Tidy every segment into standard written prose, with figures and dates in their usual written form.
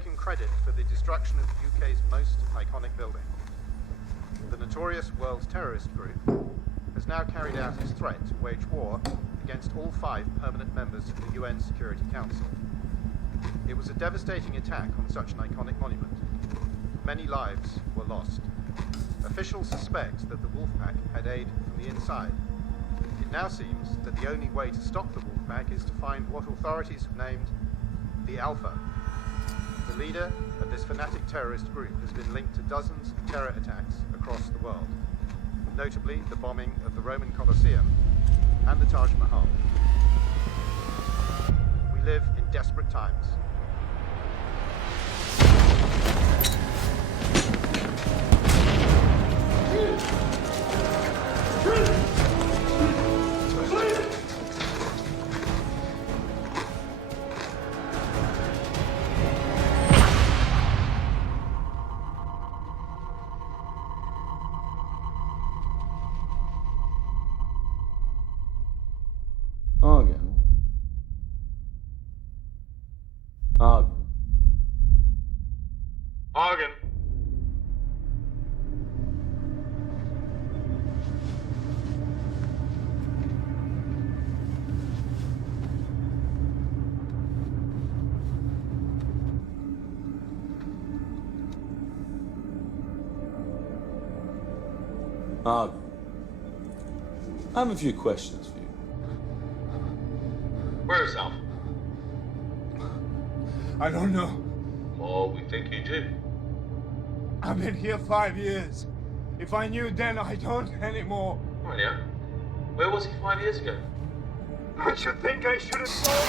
taken credit for the destruction of the UK's most iconic building. The notorious world terrorist group has now carried out its threat to wage war against all 5 permanent members of the UN Security Council. It was a devastating attack on such an iconic monument. Many lives were lost. Officials suspect that the Wolfpack had aid from the inside. It now seems that the only way to stop the Wolfpack is to find what authorities have named the Alpha. The leader of this fanatic terrorist group has been linked to dozens of terror attacks across the world, notably the bombing of the Roman Colosseum and the Taj Mahal. We live in desperate times. Argon. Argon. I have a few questions for you. Where is Alpha? I don't know. Oh, we think you do. I've been here 5 years. If I knew then, I don't anymore. Oh, yeah? Where was he 5 years ago? I should think I should have told.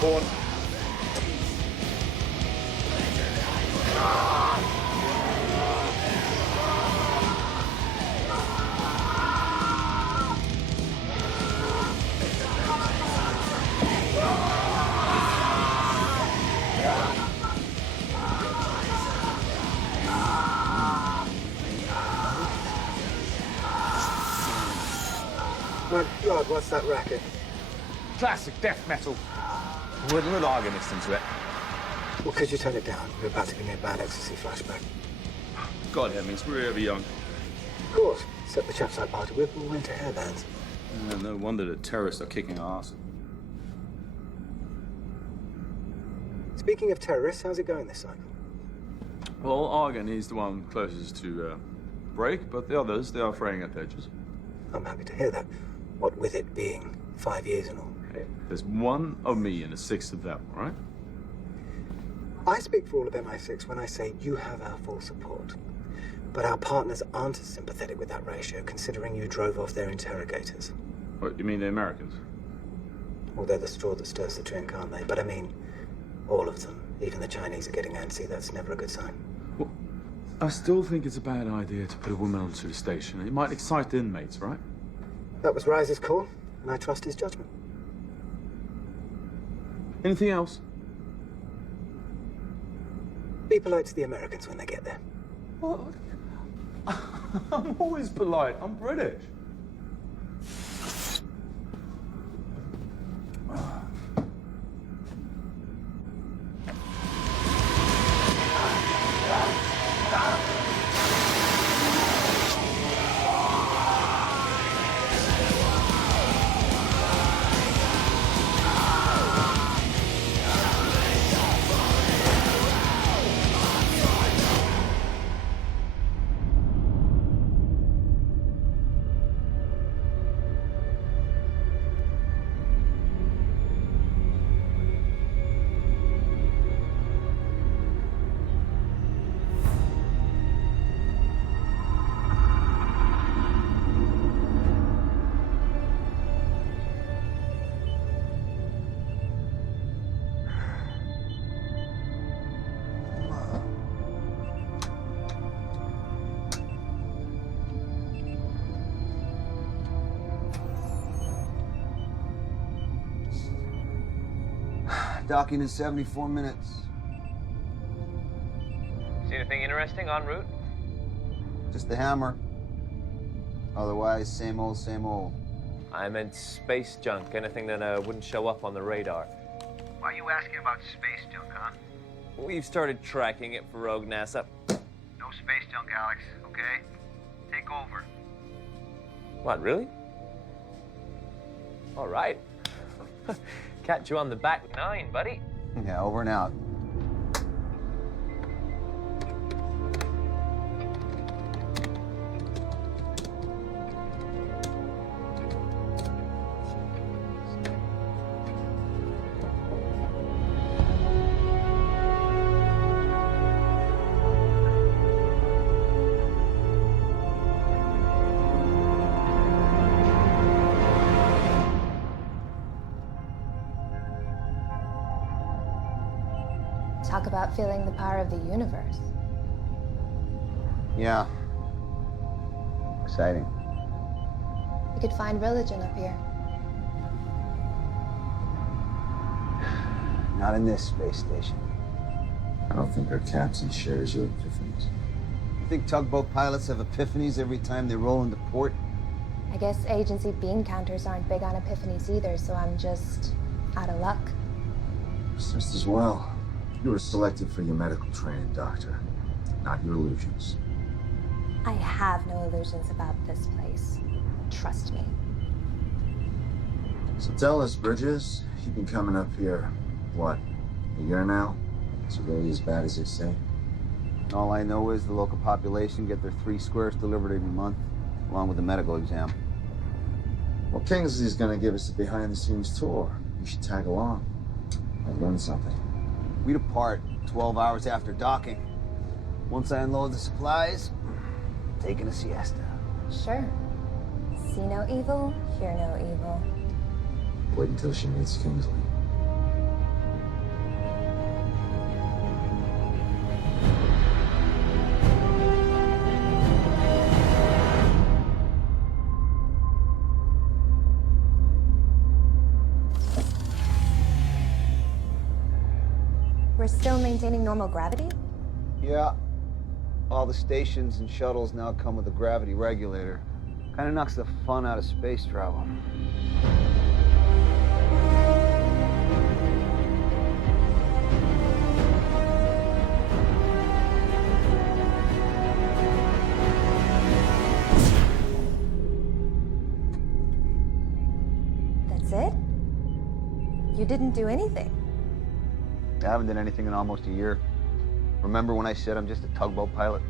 Born. My God, what's that racket? Classic death metal. With a little organist into it. Well, could you turn it down? You're about to give me a bad ecstasy flashback. God, that means we're ever young. Of course. Except the chaps I party with all into hairbands. No wonder the terrorists are kicking our ass. Speaking of terrorists, how's it going this cycle? Well, Argon is the one closest to break, but the others, they are fraying at the edges. I'm happy to hear that. What with it being 5 years and all. There's 1 of me and a 6 of them, right? I speak for all of MI6 when I say you have our full support. But our partners aren't as sympathetic with that ratio, considering you drove off their interrogators. What, you mean the Americans? Well, they're the straw that stirs the drink, aren't they? But I mean, all of them. Even the Chinese are getting antsy. That's never a good sign. Well, I still think it's a bad idea to put a woman onto the station. It might excite the inmates, right? That was Rise's call, and I trust his judgment. Anything else? Be polite to the Americans when they get there. What? I'm always polite. I'm British. Docking in 74 minutes. See anything interesting en route? Just the hammer. Otherwise, same old, same old. I meant space junk, anything that wouldn't show up on the radar. Why are you asking about space junk, huh? We've started tracking it for rogue NASA. No space junk, Alex, okay? Take over. What, really? All right. Catch you on the back nine, buddy. Yeah, over and out. Talk about feeling the power of the universe. Yeah. Exciting. You could find religion up here. Not in this space station. I don't think our captain shares your epiphanies. You think tugboat pilots have epiphanies every time they roll into port? I guess agency bean counters aren't big on epiphanies either, so I'm just out of luck. Just as well. You were selected for your medical training, Doctor, not your illusions. I have no illusions about this place. Trust me. So tell us, Bridges, you've been coming up here, what, a year now? Is it really as bad as they say? All I know is the local population get their 3 squares delivered every month, along with a medical exam. Well, Kingsley's gonna give us a behind-the-scenes tour. You should tag along. I've learned something. We depart 12 hours after docking. Once I unload the supplies, taking a siesta. Sure. See no evil, hear no evil. Wait until she meets Kingsley. We're still maintaining normal gravity? Yeah. All the stations and shuttles now come with a gravity regulator. Kinda knocks the fun out of space travel. That's it? You didn't do anything. I haven't done anything in almost a year. Remember when I said I'm just a tugboat pilot?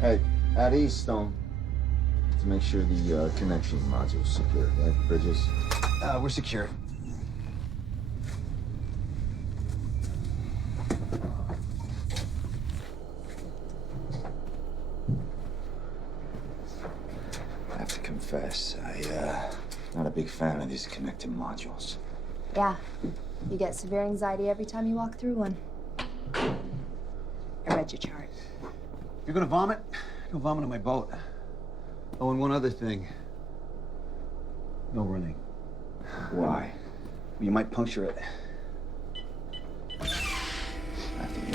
Hey, at Eaststone, to make sure the connection module's secure, right, Bridges? We're secure. I have to confess, not a big fan of these connecting modules. Yeah. You get severe anxiety every time you walk through one. I read your chart. If you're gonna vomit, go vomit on my boat. Oh, and one other thing. No running. Why? You might puncture it. After you.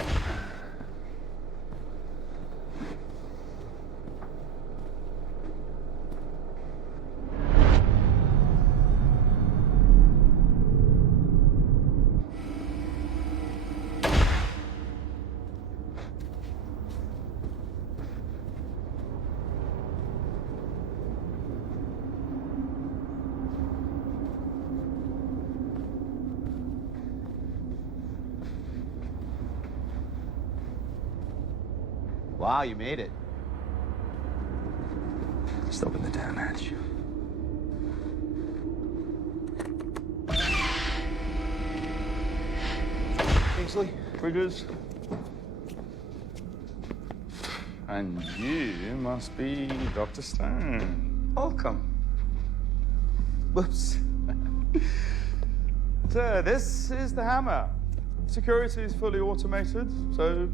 Wow, you made it. Just open the damn hatch. Kingsley, Bridges. And you must be Dr. Stone. Welcome. Whoops. So, this is the hammer. Security is fully automated, so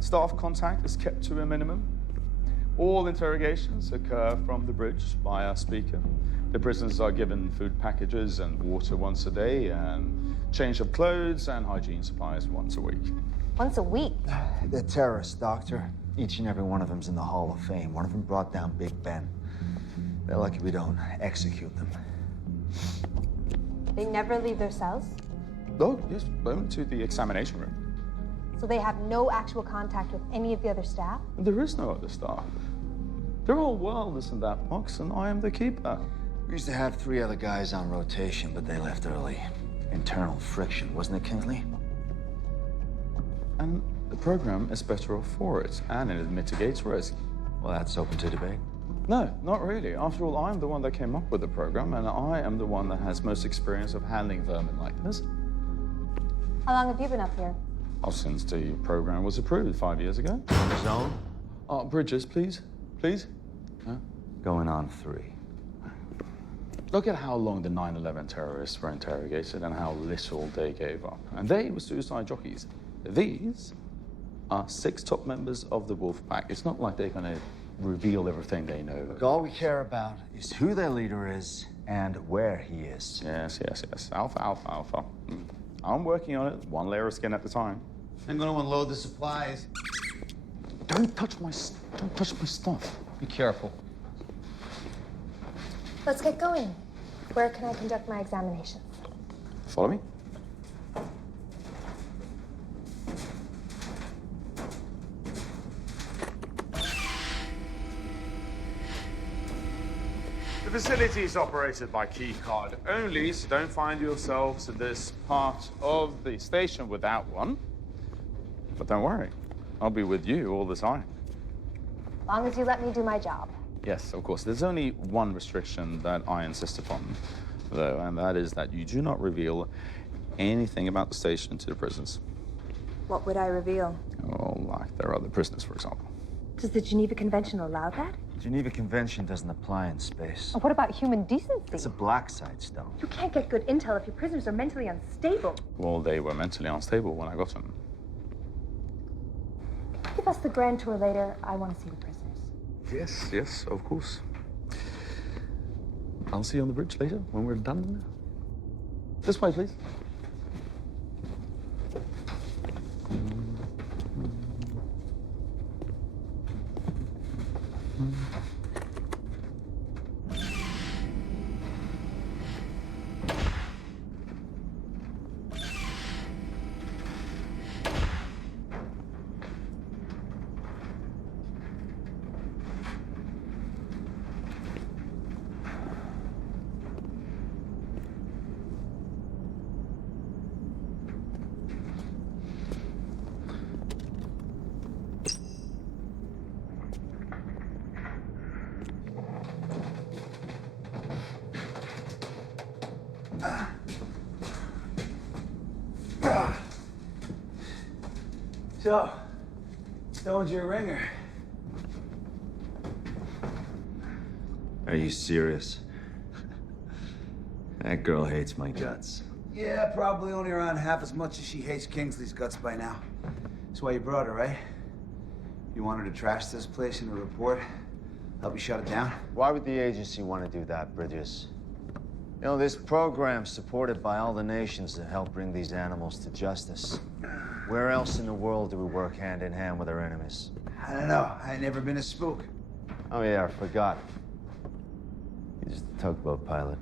staff contact is kept to a minimum. All interrogations occur from the bridge via speaker. The prisoners are given food packages and water once a day, and change of clothes and hygiene supplies once a week. Once a week? They're terrorists, Doctor. Each and every one of them's in the Hall of Fame. One of them brought down Big Ben. They're lucky we don't execute them. They never leave their cells? Oh, yes, only to the examination room. So they have no actual contact with any of the other staff? There is no other staff. Their whole world is in that box, and I am the keeper. We used to have 3 other guys on rotation, but they left early. Internal friction, wasn't it, Kingsley? And the program is better off for it, and it mitigates risk. Well, that's open to debate. No, not really. After all, I'm the one that came up with the program, and I am the one that has most experience of handling vermin like this. How long have you been up here? Oh, since the program was approved 5 years ago. On the zone? Bridges, please. Please? Huh? Going on 3. Look at how long the 9/11 terrorists were interrogated and how little they gave up. And they were suicide jockeys. These are 6 top members of the Wolf Pack. It's not like they're going to reveal everything they know. Look, all we care about is who their leader is and where he is. Yes. Alpha. I'm working on it, 1 layer of skin at a time. I'm going to unload the supplies. Don't touch my stuff. Be careful. Let's get going. Where can I conduct my examinations? Follow me. The facility is operated by key card only, so don't find yourselves in this part of the station without one. But don't worry, I'll be with you all the time. As long as you let me do my job. Yes, of course. There's only one restriction that I insist upon, though, and that is that you do not reveal anything about the station to the prisoners. What would I reveal? Oh, like there are other prisoners, for example. Does the Geneva Convention allow that? The Geneva Convention doesn't apply in space. What about human decency? It's a black site, Stone. You can't get good intel if your prisoners are mentally unstable. Well, they were mentally unstable when I got them. Give us the grand tour later. I want to see the prisoners. Yes, of course. I'll see you on the bridge later when we're done. This way, please. So, Stone's your ringer. Are you serious? That girl hates my guts. Yeah, probably only around half as much as she hates Kingsley's guts by now. That's why you brought her, right? You want her to trash this place in a report? Help you shut it down? Why would the agency want to do that, Bridges? You know, this program's supported by all the nations that help bring these animals to justice. Where else in the world do we work hand in hand with our enemies? I don't know. I ain't never been a spook. Oh, yeah, I forgot. You're just a tugboat pilot.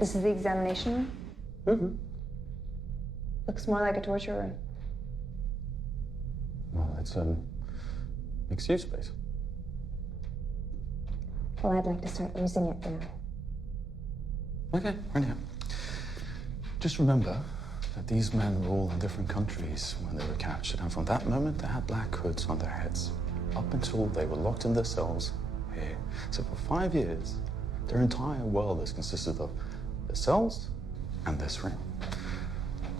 This is the examination room? Mm-hmm. Looks more like a torture room. Well, it's mixed-use space. Well, I'd like to start using it now. Okay, right here. Just remember that these men were all in different countries when they were captured, and from that moment they had black hoods on their heads, up until they were locked in their cells here. So for 5 years, their entire world has consisted of their cells and this ring.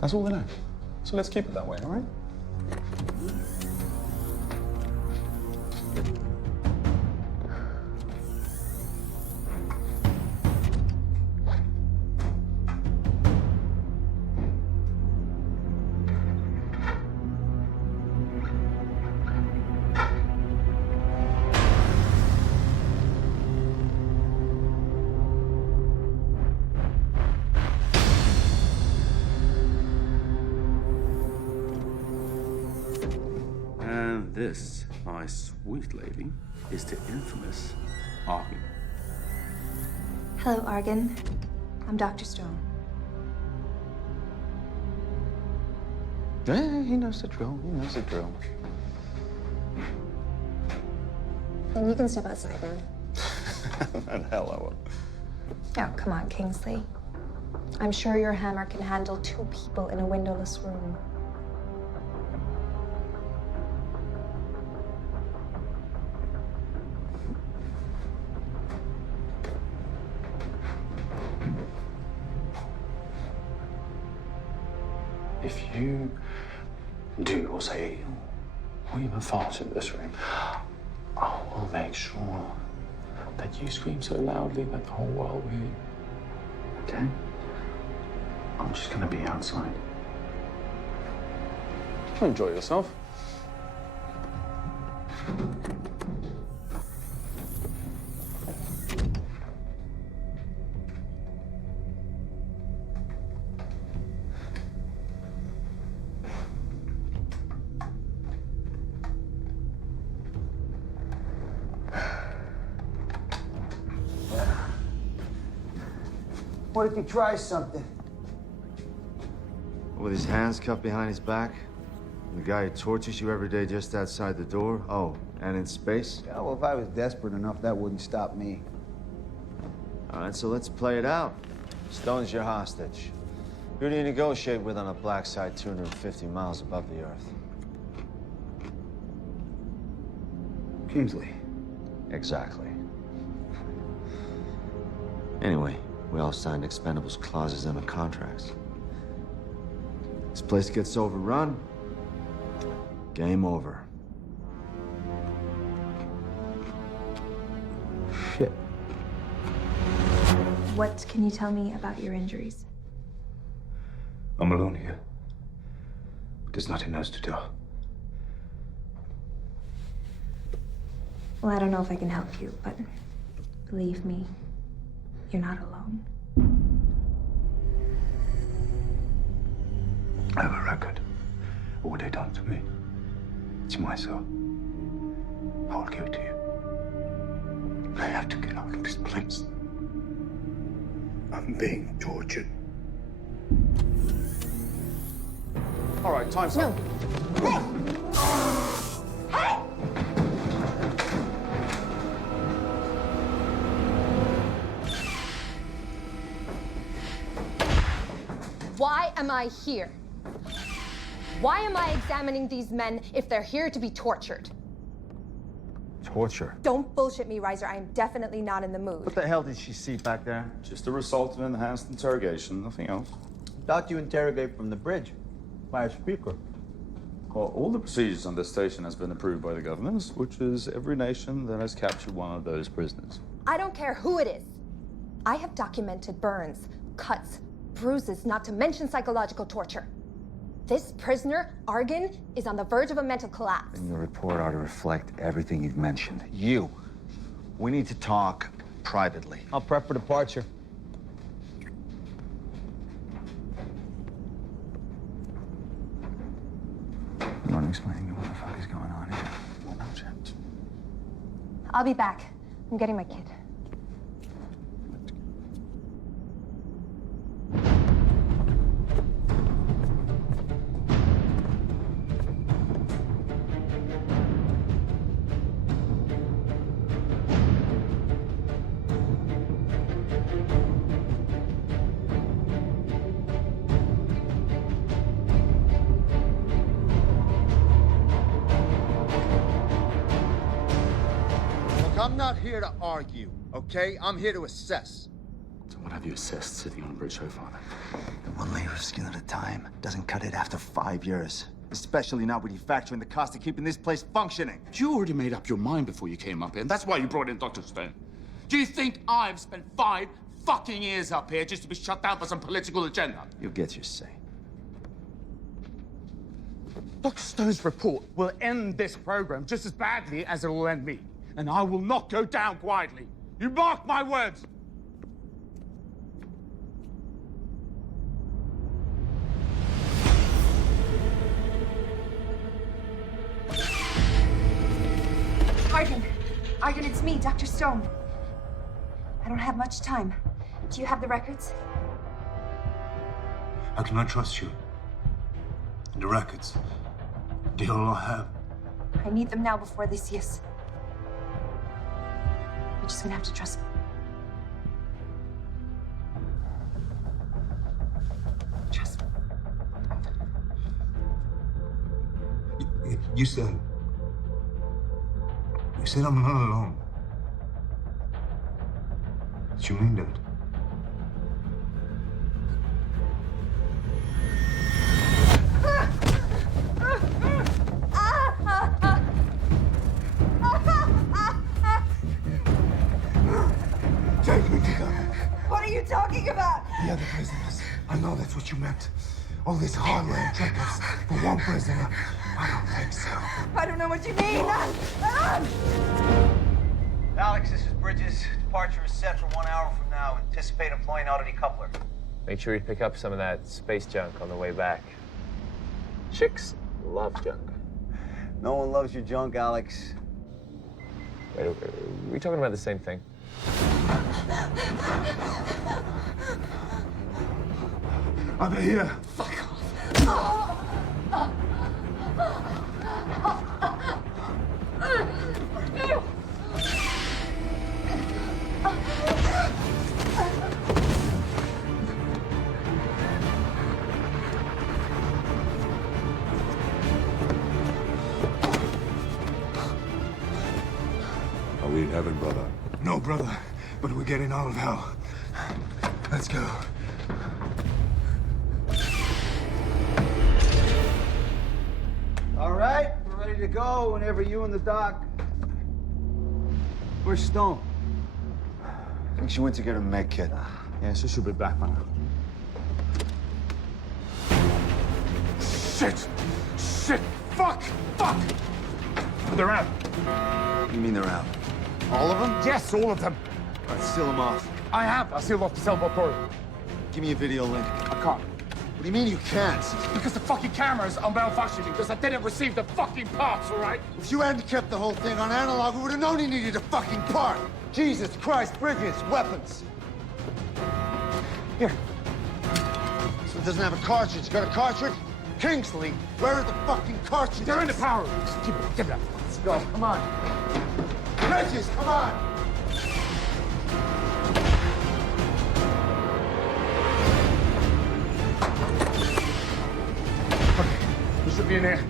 That's all they know. So let's keep it that way, all right? this, my sweet lady, is to infamous Argen. Hello, Argen. I'm Dr. Stone. Yeah, he knows the drill. He knows the drill. And you can step outside now. And hell I will. Oh, come on, Kingsley. I'm sure your hammer can handle 2 people in a windowless room. If you do or say or even fart in this room, I will make sure that you scream so loudly that the whole world will hear you. Okay? I'm just gonna be outside. Enjoy yourself. What if he tries something? With his hands cuffed behind his back? The guy who tortures you every day just outside the door? Oh, and in space? Yeah, well, if I was desperate enough, that wouldn't stop me. All right, so let's play it out. Stone's your hostage. Who do you negotiate with on a black site 250 miles above the Earth? Kingsley. Exactly. Anyway, we all signed expendables clauses in the contracts. This place gets overrun, game over. Shit. What can you tell me about your injuries? I'm alone here. There's nothing else to do. Well, I don't know if I can help you, but believe me, you're not alone. I have a record of what they done to me. It's my soul. I'll give it to you. I have to get out of this place. I'm being tortured. All right, time's up. Why am I here? Why am I examining these men if they're here to be tortured? Torture? Don't bullshit me, Reiser. I am definitely not in the mood. What the hell did she see back there? Just a result of enhanced interrogation, nothing else. Thought you interrogate from the bridge by a speaker. Well, all the procedures on this station has been approved by the governors, which is every nation that has captured one of those prisoners. I don't care who it is. I have documented burns, cuts, bruises, not to mention psychological torture. This prisoner, Argen, is on the verge of a mental collapse. And your report ought to reflect everything you've mentioned. You. We need to talk privately. I'll prep for departure. You want to explain to me what the fuck is going on here? No, James. I'll be back. I'm getting my kid. I'm not here to argue, okay? I'm here to assess. So what have you assessed sitting on a bridge so far, then? One layer of skin at a time doesn't cut it after 5 years. Especially not when you factor in the cost of keeping this place functioning. You already made up your mind before you came up here, and that's why you brought in Dr. Stone. Do you think I've spent 5 fucking years up here just to be shut down for some political agenda? You'll get your say. Dr. Stone's report will end this program just as badly as it will end me. And I will not go down quietly. You mark my words. Argon, it's me, Dr. Stone. I don't have much time. Do you have the records? How can I trust you? And the records? They all I have. I need them now before they see us. You're just gonna have to trust me. Trust me. You said I'm not alone. Did you mean that? Take me, Tika. What are you talking about? The other prisoners. I know that's what you meant. All this hardware and trinkets for one prisoner. I don't think so. I don't know what you mean. Alex, this is Bridges. Departure is set for 1 hour from now. Anticipate employing oddity coupler. Make sure you pick up some of that space junk on the way back. Chicks love junk. No one loves your junk, Alex. Wait, are we talking about the same thing? Are they here? Fuck off. Are we in heaven, brother? No, brother. But we're getting out of hell. Let's go. All right, we're ready to go whenever you and the doc. Where's Stone? I think she went to get a med kit. Yeah, so she'll be back by now. Shit! Shit! Fuck! Fuck! They're out. You mean they're out? All of them? Yes, all of them. All right, seal them off. I have. I sealed off the sailboat door. Give me a video link. I can't. What do you mean you can't? Because the fucking camera's on malfunctioning because I didn't receive the fucking parts, all right? If you hadn't kept the whole thing on analog, we would have known you needed a fucking part. Jesus Christ, Bridges, weapons. Here. So it doesn't have a cartridge. Got a cartridge? Kingsley, where are the fucking cartridges? They're in the power room. Give it up. Let's go. Come on. Bridges, come on. You should be in there.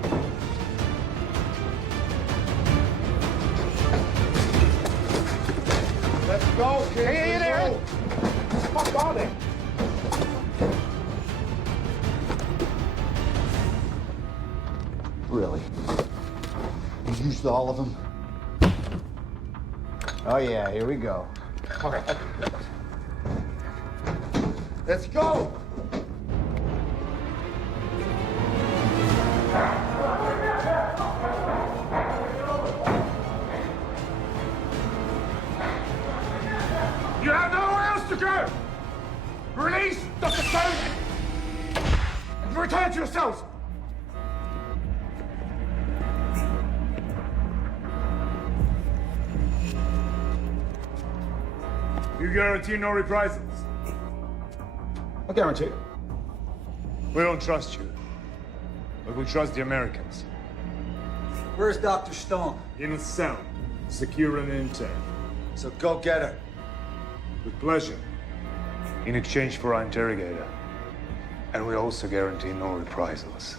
Let's go, kid. Hey, there. What the fuck are they? Really? You used all of them? Oh, yeah, here we go. Okay. Let's go! You have nowhere else to go! Release Dr. Stone and return to yourselves! You guarantee no reprisals? I guarantee. We don't trust you, but we trust the Americans. Where's Dr. Stone? In a cell, secure and intact. So go get her. With pleasure. In exchange for our interrogator. And we also guarantee no reprisals.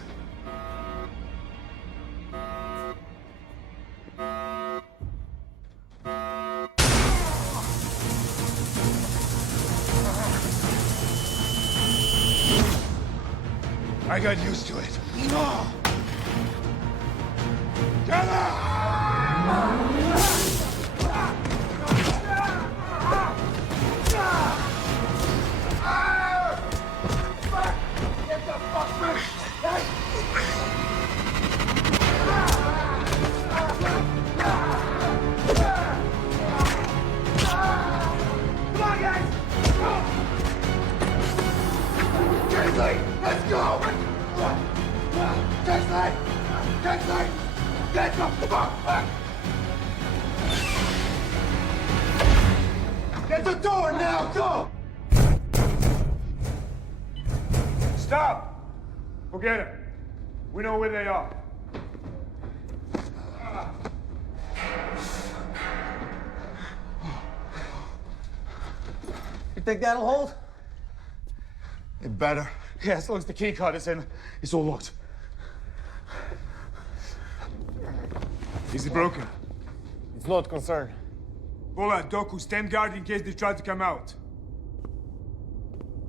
I got used to it. Get her! Let's go! Kingsley! Kingsley! Get the fuck back! Get the door now, go! Stop! Forget it. We know where they are. You think that'll hold? It better. Yeah, as long as the key card is in, it's all locked. Is it broken? It's not concerned. Bola, Doku, stand guard in case they try to come out.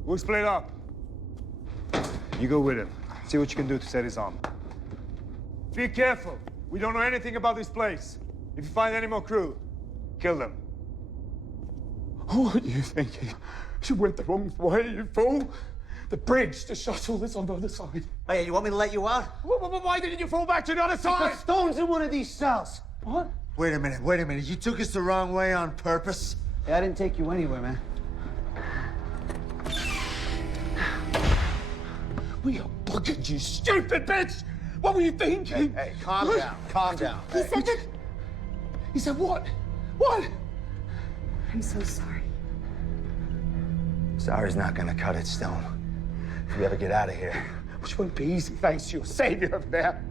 We'll split up. You go with him. See what you can do to set his arm. Be careful. We don't know anything about this place. If you find any more crew, kill them. What are you thinking? You went the wrong way, you fool. The bridge, the shuttle is on the other side. Oh, yeah, you want me to let you out? Why didn't you fall back to the other side? The stone's in one of these cells. What? Wait a minute. You took us the wrong way on purpose? Yeah, I didn't take you anywhere, man. We are bugging, you stupid bitch! What were you thinking? Hey, calm down. Calm down. He said that. He said what? What? I'm so sorry. Sorry's not gonna cut it, Stone. If we ever get out of here. Which won't be easy, thanks to your savior over there.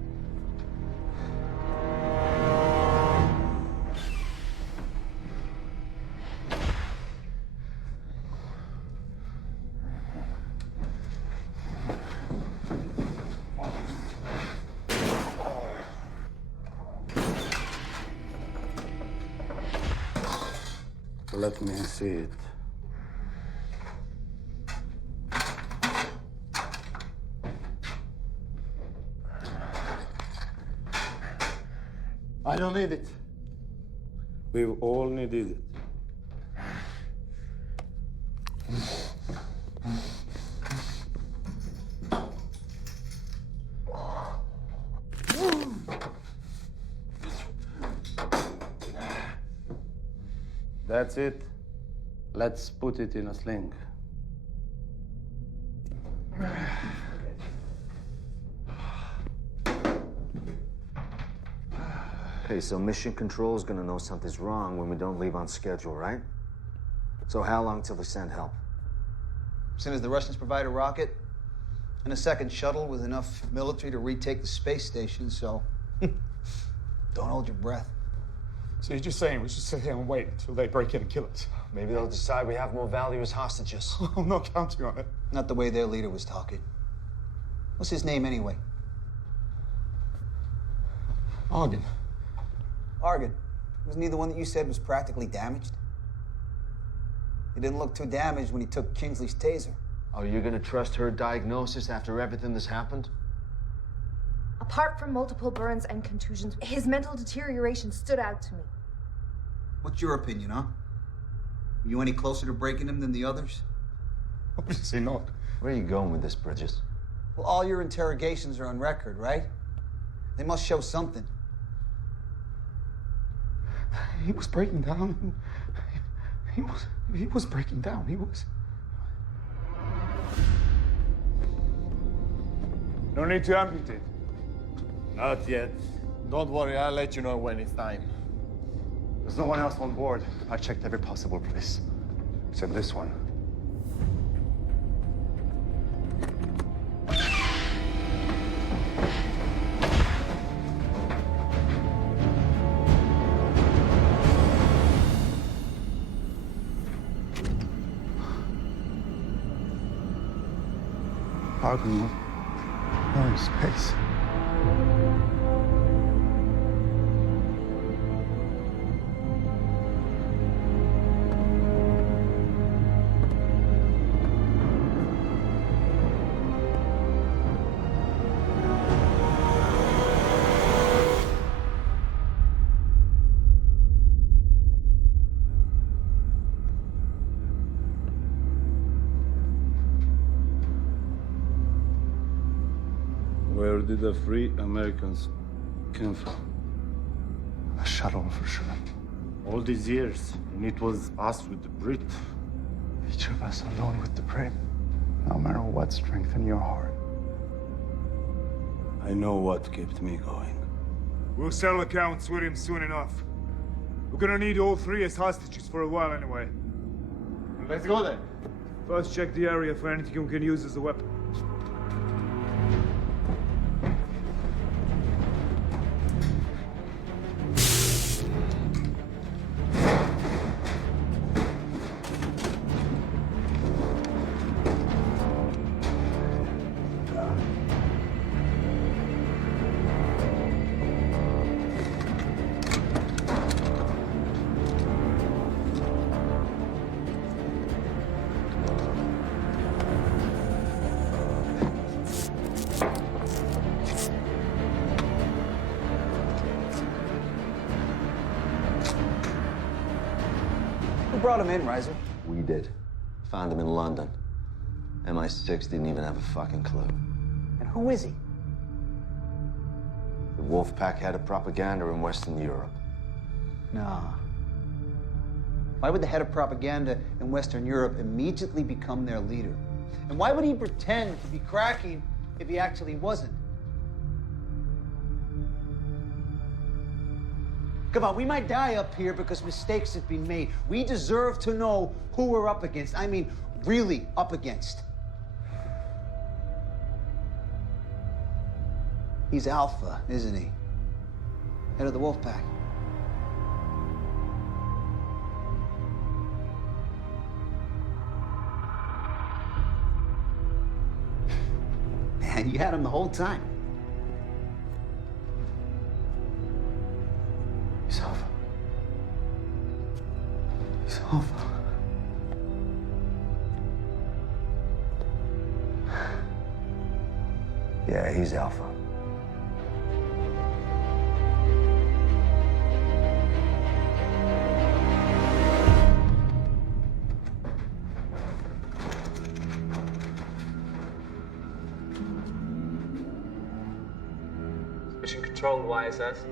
Let me see it. I don't need it. We've all needed it. That's it. Let's put it in a sling. Okay, so Mission Control is gonna know something's wrong when we don't leave on schedule, right? So how long till they send help? As soon as the Russians provide a rocket and a second shuttle with enough military to retake the space station, so don't hold your breath. So you're just saying we should sit here and wait until they break in and kill us? Maybe they'll decide we have more value as hostages. I'm not counting on it. Not the way their leader was talking. What's his name anyway? Argon. Argon. Wasn't he the one that you said was practically damaged? He didn't look too damaged when he took Kingsley's taser. Are you gonna trust her diagnosis after everything that's happened? Apart from multiple burns and contusions, his mental deterioration stood out to me. What's your opinion, huh? Were you any closer to breaking him than the others? Obviously not. Where are you going with this, Bridges? Well, all your interrogations are on record, right? They must show something. He was breaking down. He was breaking down. He was. No need to amputate. Not yet. Don't worry, I'll let you know when it's time. There's no one else on board. I checked every possible place, except this one. Argon, we're in space. Where did the free Americans come from? A shuttle, for sure. All these years, and it was us with the Brit. Each of us alone with the Brit. No matter what strengthened your heart. I know what kept me going. We'll settle accounts with him soon enough. We're gonna need all three as hostages for a while anyway. Let's go then. First, check the area for anything we can use as a weapon. Who brought him in, Reiser? We did. Found him in London. MI6 didn't even have a fucking clue. And who is he? The Wolfpack head of propaganda in Western Europe. Nah. Why would the head of propaganda in Western Europe immediately become their leader? And why would he pretend to be cracking if he actually wasn't? Come on, we might die up here because mistakes have been made. We deserve to know who we're up against. I mean, really up against. He's Alpha, isn't he? Head of the Wolfpack. Man, you had him the whole time. He's Alpha. He's Alpha. Yeah, he's Alpha. Mission Control to ISS.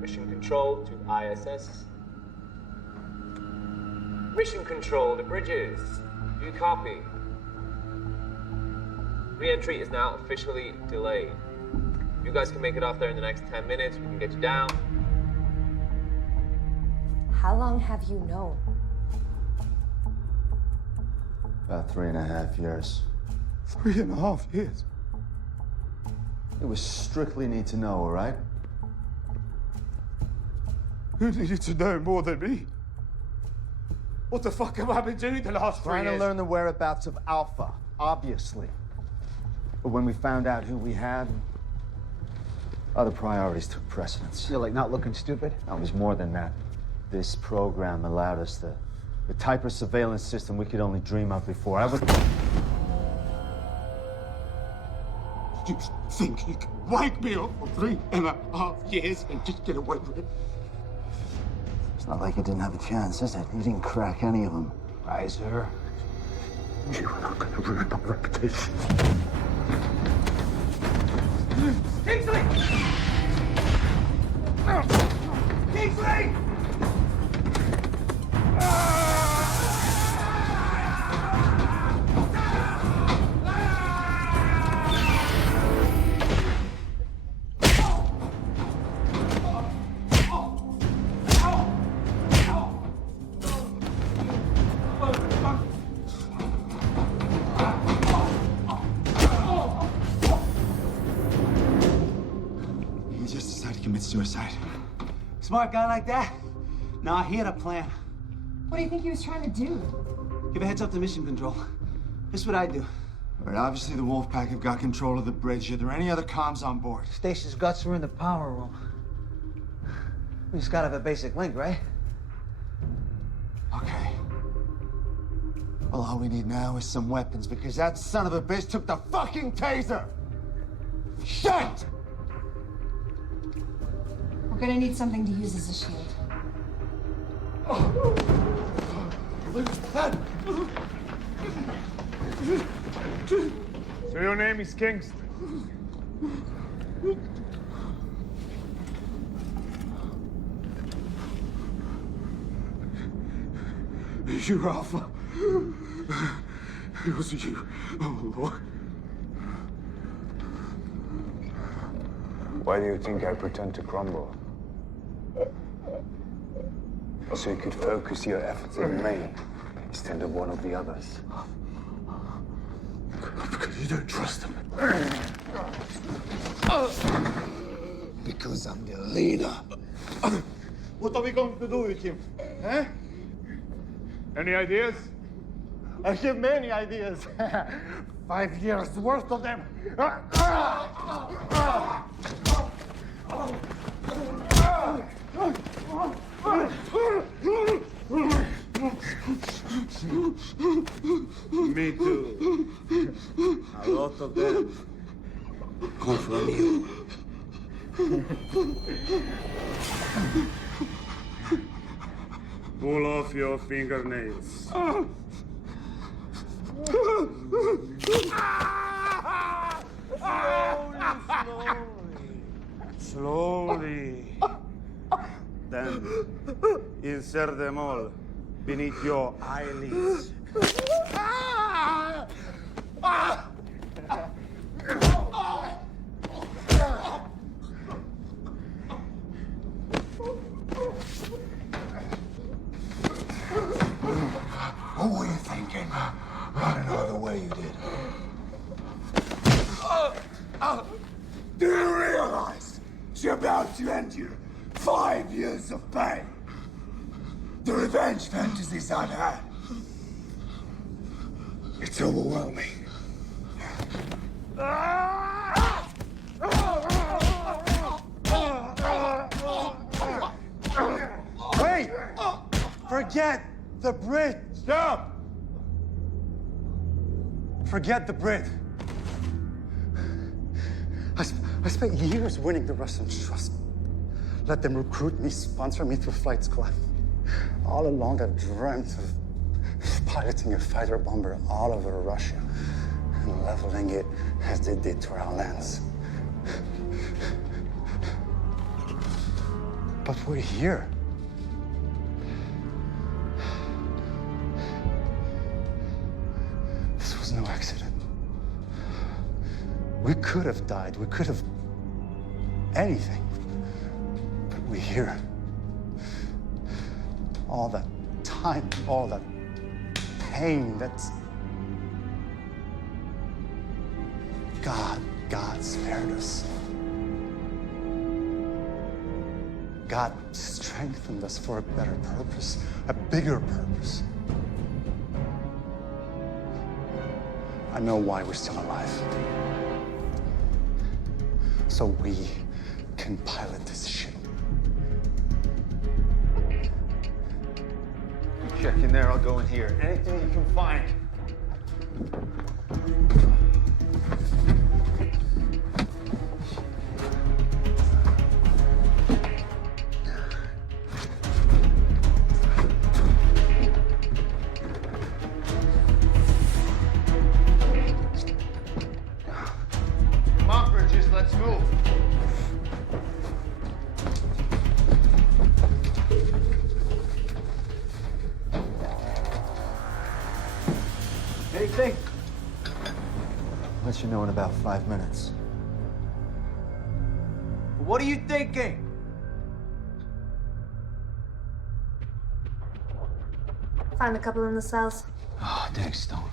Mission Control to ISS. Mission Control to Bridges. Do you copy? Re-entry is now officially delayed. You guys can make it off there in the next 10 minutes. We can get you down. How long have you known? About 3.5 years. 3.5 years? It was strictly need to know, all right? Who needed to know more than me? What the fuck have I been doing the last 3 Trying years? to learn the whereabouts of Alpha, obviously. But when we found out who we had, other priorities took precedence. You're like not looking stupid? It was more than that. This program allowed us the type of surveillance system we could only dream of before. I was... You think you can wipe me up for 3.5 years and just get away with it? It's not like you didn't have a chance, is it? You didn't crack any of them. Reiser. You are not going to ruin my reputation. Kingsley! Kingsley! He just decided to commit suicide. Smart guy like that? Nah, he had a plan. What do you think he was trying to do? Give a heads up to mission control. This is what I do. All right, obviously the Wolfpack have got control of the bridge. Are there any other comms on board? Station's guts are in the power room. We just gotta have a basic link, right? Okay. Well, all we need now is some weapons, because that son of a bitch took the fucking taser! Shit! We're gonna need something to use as a shield. So your name is Kingston? You're Alpha. It was you. Oh, Lord. Why do you think I pretend to crumble? So you could focus your efforts on me instead of one of the others. Because you don't trust them. Because I'm the leader. What are we going to do with him? Eh? Any ideas? I have many ideas. 5 years worth of them. Me too. A lot of them come from you. Pull off your fingernails. Slowly. Then insert them all beneath your eyelids. What were you thinking? Running all the way you did. Do you realize you're about to end your 5 years of pain? The revenge fantasies I've had. It's overwhelming. Wait! Forget the Brit! Stop! Forget the Brit. I spent years winning the Russian trust. Let them recruit me, sponsor me through flight school. All along, I've dreamt of piloting a fighter bomber all over Russia and leveling it as they did to our lands. But we're here. This was no accident. We could have died. We could have anything. But we're here. All that time, all that pain, that's... God spared us. God strengthened us for a better purpose, a bigger purpose. I know why we're still alive. So we can pilot this ship. Check in there, I'll go in here. Anything you can find. Come on, Bridges, let's move. Anything? Let you know in about 5 minutes. What are you thinking? Found a couple in the cells. Oh, thanks, Stone.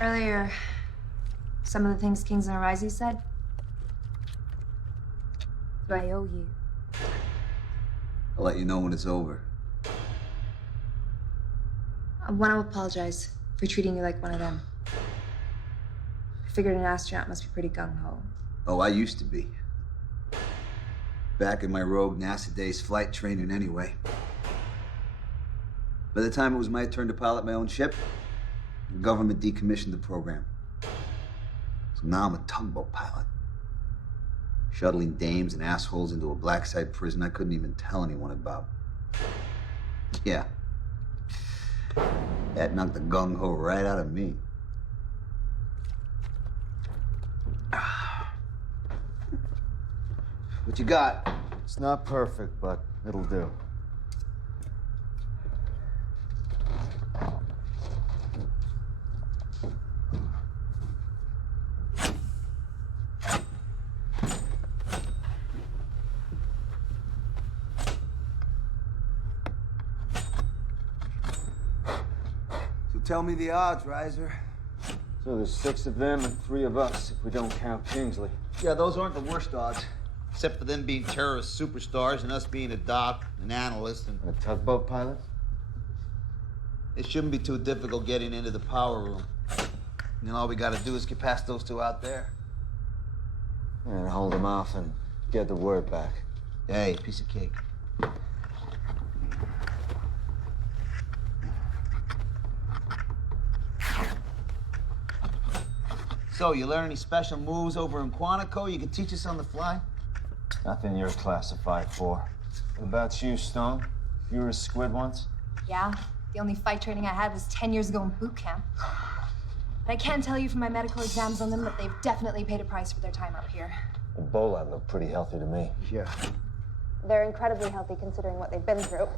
Earlier, some of the things Kings and Arise said, do I owe you? I'll let you know when it's over. I want to apologize for treating you like one of them. I figured an astronaut must be pretty gung-ho. Oh, I used to be. Back in my rogue NASA days flight training anyway. By the time it was my turn to pilot my own ship, the government decommissioned the program. So now I'm a tugboat pilot. Shuttling dames and assholes into a black site prison I couldn't even tell anyone about. Yeah. That knocked the gung-ho right out of me. What you got? It's not perfect, but it'll do. So tell me the odds, Riser. So there's 6 of them and 3 of us, if we don't count Kingsley. Yeah, those aren't the worst odds. Except for them being terrorist superstars and us being a doc, an analyst, and... A tugboat pilot? It shouldn't be too difficult getting into the power room. And all we gotta do is get past those 2 out there. And hold them off and get the word back. Hey, piece of cake. So, you learn any special moves over in Quantico you can teach us on the fly? Nothing you're classified for. What about you, Stone? You were a squid once? Yeah, the only fight training I had was 10 years ago in boot camp. But I can tell you from my medical exams on them that they've definitely paid a price for their time up here. Ebola looked pretty healthy to me. Yeah. They're incredibly healthy considering what they've been through.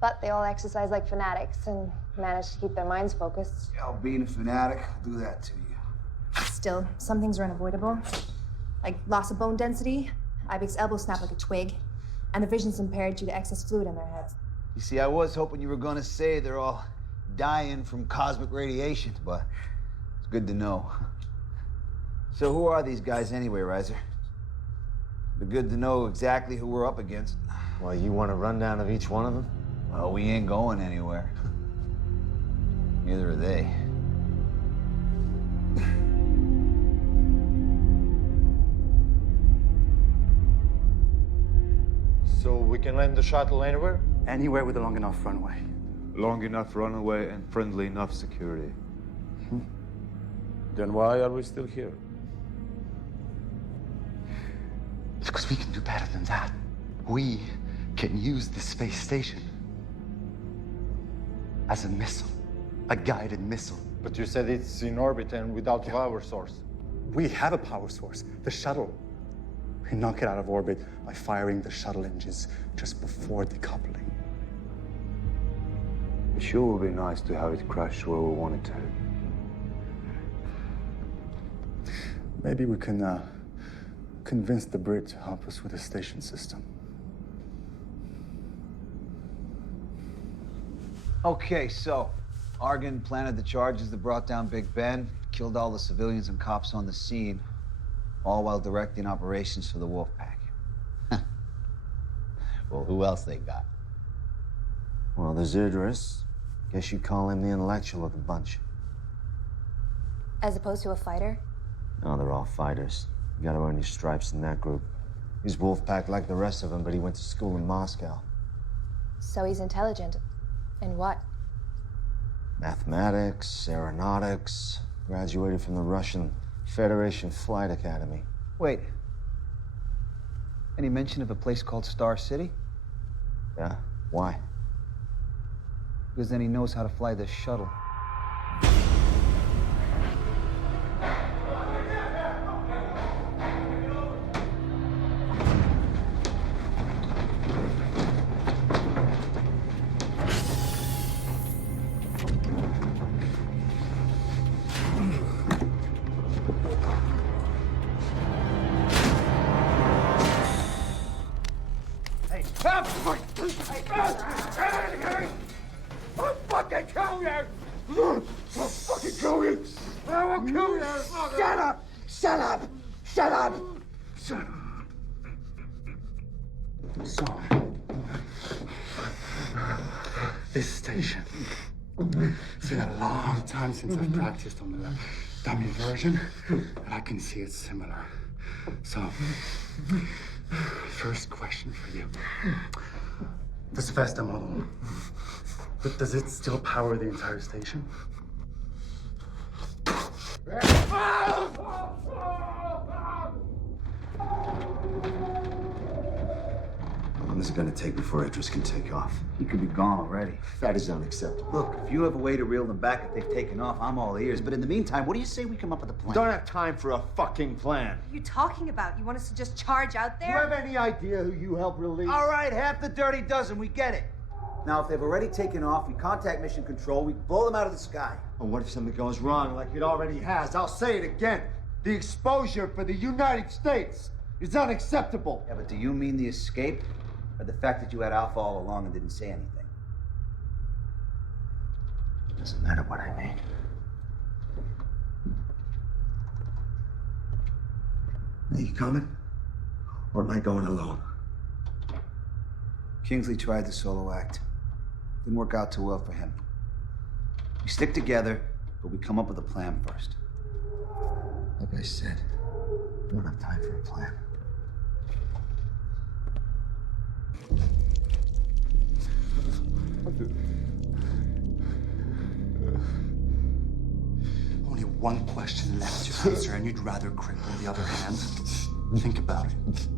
But they all exercise like fanatics and manage to keep their minds focused. Yeah, being a fanatic will do that to you. Still, some things are unavoidable. Like loss of bone density, Ibex elbow snap like a twig, and the vision's impaired due to excess fluid in their heads. You see, I was hoping you were gonna say they're all dying from cosmic radiation, but it's good to know. So who are these guys anyway, Riser? It'd be good to know exactly who we're up against. Well, you want a rundown of each one of them? Well, we ain't going anywhere. Neither are they. So we can land the shuttle anywhere? Anywhere with a long enough runway. Long enough runway and friendly enough security. Then why are we still here? Because we can do better than that. We can use the space station as a missile, a guided missile. But you said it's in orbit and without power source. We have a power source, the shuttle. We knock it out of orbit by firing the shuttle engines just before decoupling. It sure would be nice to have it crash where we want it to. Maybe we can convince the Brit to help us with the station system. Okay, so Argon planted the charges that brought down Big Ben, killed all the civilians and cops on the scene, all while directing operations for the Wolfpack. Well, who else they got? Well, there's Idris. Guess you'd call him the intellectual of the bunch. As opposed to a fighter? No, they're all fighters. You gotta earn your stripes in that group. He's Wolfpack like the rest of them, but he went to school in Moscow. So he's intelligent. In what? Mathematics, aeronautics, graduated from the Russian Federation Flight Academy. Wait. Any mention of a place called Star City? Yeah, why? Because then he knows how to fly this shuttle. I'll fucking kill you! I'll fucking kill you! I will kill you! Shut up! Shut up! Shut up! Shut up. So, this station. It's been a long time since I've practiced on the dummy version, but I can see it's similar. So, First question for you. This Vesta model, but does it still power the entire station? How long is it gonna take before Idris can take off? He could be gone already. That is unacceptable. Look, if you have a way to reel them back if they've taken off, I'm all ears. But in the meantime, what do you say we come up with a plan? Don't have time for a fucking plan. What are you talking about? You want us to just charge out Do you there? have any idea who you helped release? All right, half the dirty dozen, we get it. Now, if they've already taken off, we contact Mission Control, we blow them out of the sky. And what if something goes wrong like it already has? I'll say it again. The exposure for the United States is unacceptable. Yeah, but do you mean the escape? Or the fact that you had Alpha all along and didn't say anything? It doesn't matter what I mean. Are you coming? Or am I going alone? Kingsley tried the solo act. Didn't work out too well for him. We stick together, but we come up with a plan first. Like I said, we don't have time for a plan. Only one question left to answer, and you'd rather cripple the other hand? Think about it.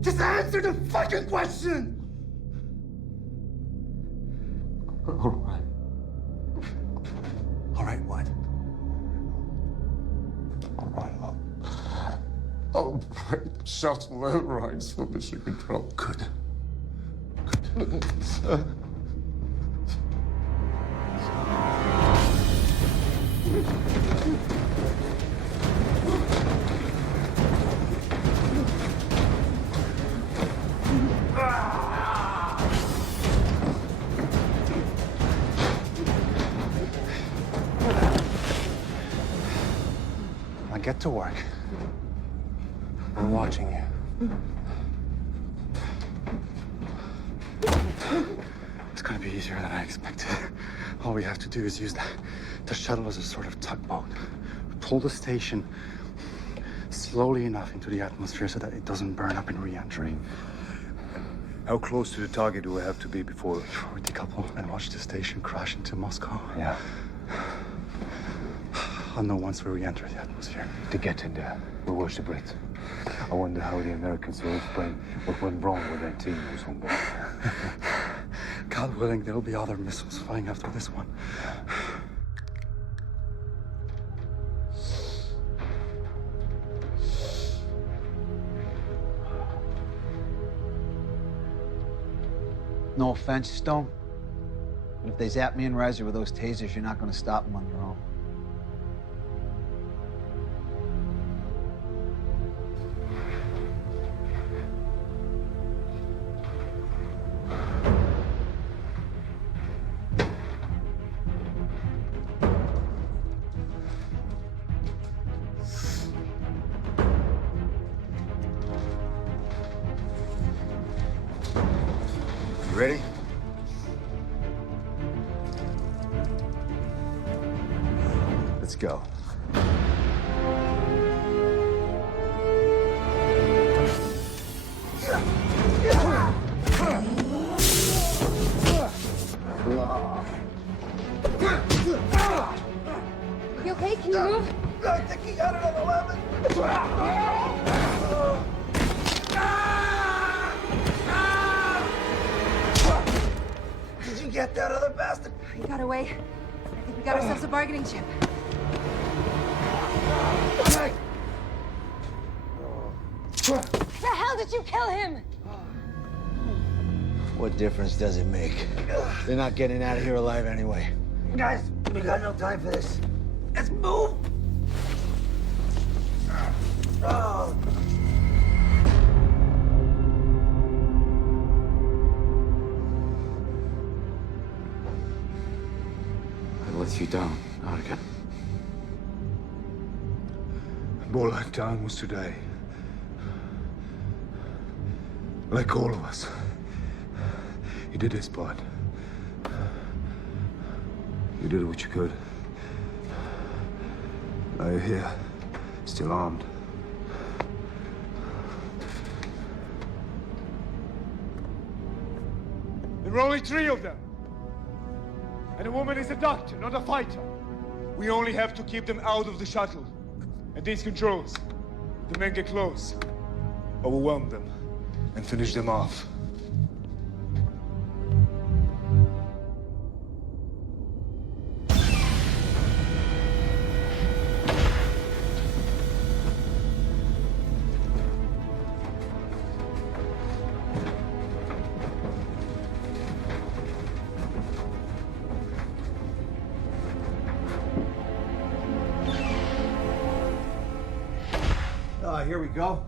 Just answer the fucking question! All right. All right, what? All right, I'll break the shuttle overrides for Mission Control. Good. Now get to work. We're watching you. It's gonna be easier than I expected. All we have to do is use the shuttle as a sort of tugboat. Pull the station slowly enough into the atmosphere so that it doesn't burn up in re-entry. How close to the target do we have to be before we decouple and watch the station crash into Moscow? Yeah. I'll know once we re-enter the atmosphere. To get in there, we worship it. I wonder how the Americans will explain what went wrong with their team who's on board. God willing, there'll be other missiles flying after this one. No offense, Stone. But if they zap me and Riser with those tasers, you're not going to stop them on your own. Ready? Let's go. You okay? Can you move? I think he got it on 11. Did you get that other bastard? He got away. I think we got ourselves a bargaining chip. The hell did you kill him? What difference does it make? They're not getting out of here alive anyway. Guys, we got no time for this. Let's move. Oh. I let you down, Arga. All I've done was today. Like all of us. You did his part. You did what you could. Now you're here, still armed. There are only 3 of them. And a woman is a doctor, not a fighter. We only have to keep them out of the shuttle. And these controls, the men get close, overwhelm them, and finish them off. Here we go.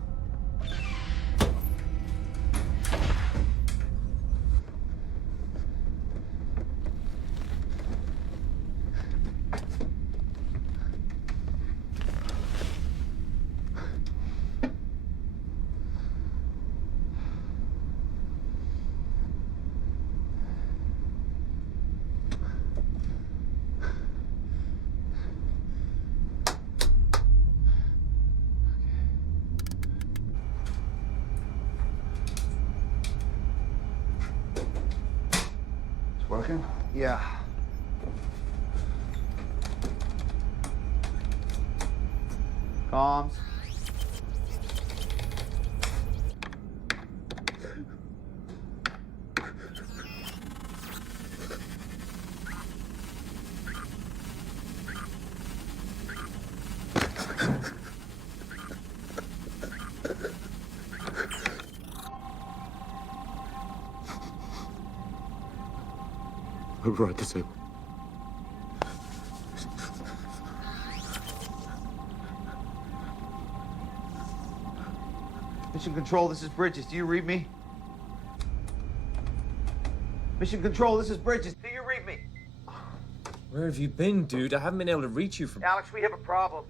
Working? Yeah. Comms. Override disable. Mission Control, this is Bridges. Do you read me? Mission Control, this is Bridges. Do you read me? Where have you been, dude? I haven't been able to reach you from... Alex, we have a problem.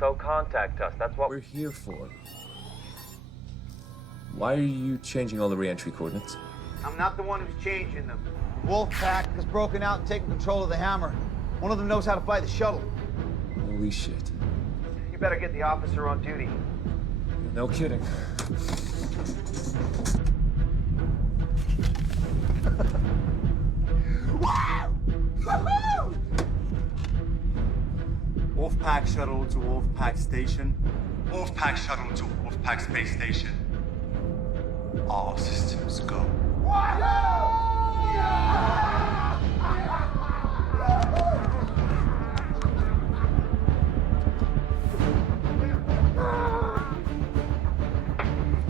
So contact us. That's what we're here for. Why are you changing all the re-entry coordinates? I'm not the one who's changing them. Wolfpack has broken out and taken control of the Hammer. One of them knows how to fly the shuttle. Holy shit. You better get the officer on duty. No kidding. Wolfpack shuttle to Wolfpack station. Wolfpack shuttle to Wolfpack space station. All systems go.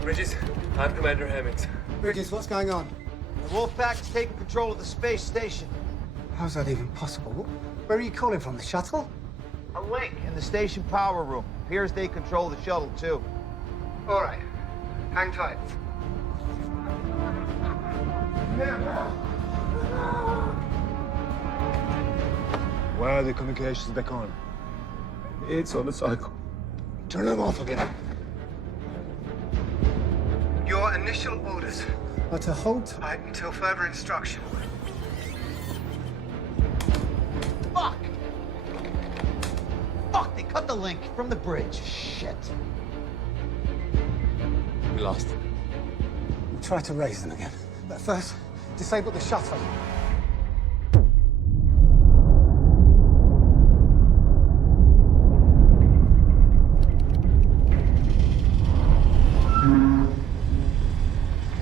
Bridges, I'm Commander Hammonds. Bridges, what's going on? The Wolfpack has taken control of the space station. How's that even possible? Where are you calling from? The shuttle? A link in the station power room. Appears they control the shuttle, too. All right. Hang tight. Why are the communications back on? It's on the cycle. Turn them off again. Your initial orders are to hold tight until further instruction. Fuck! Fuck, they cut the link from the bridge. Shit. We lost them. We'll try to raise them again. But first, disable the shuttle.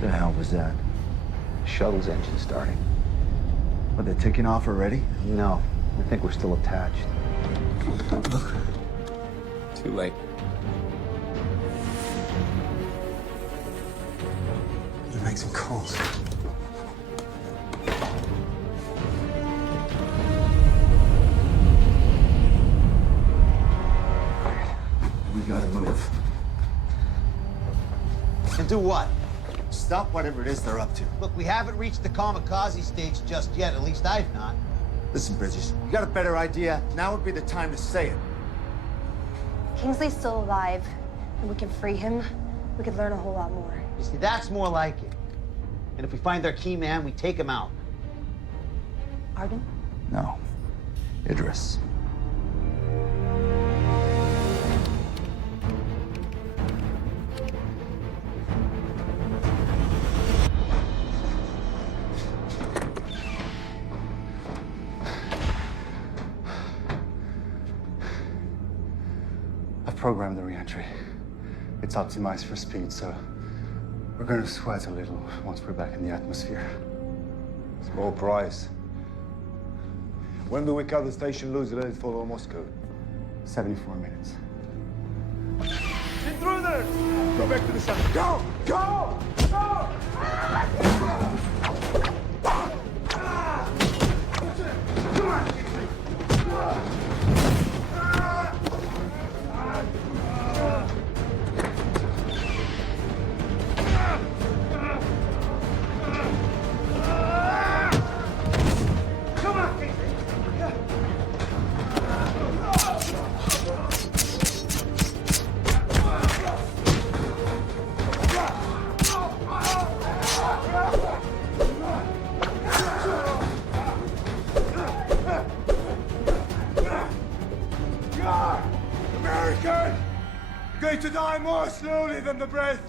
The hell was that? Shuttle's engine starting. Are they taking off already? No. I think we're still attached. Look. Too late. You make some calls. We gotta move. And do what? Stop whatever it is they're up to. Look, we haven't reached the kamikaze stage just yet. At least I've not. Listen, Bridges, you got a better idea. Now would be the time to say it. Kingsley's still alive, and we can free him. We could learn a whole lot more. You see, that's more like it. And if we find their key man, we take him out. Arden? No. Idris. I've programmed the re-entry. It's optimized for speed, so we're going to sweat a little once we're back in the atmosphere. Small price. When do we cut the station loose and let it follow Moscow? 74 minutes. Get through there! Go back to the sun. Go! Go! Go! Come on! American! You're going to die more slowly than the breath.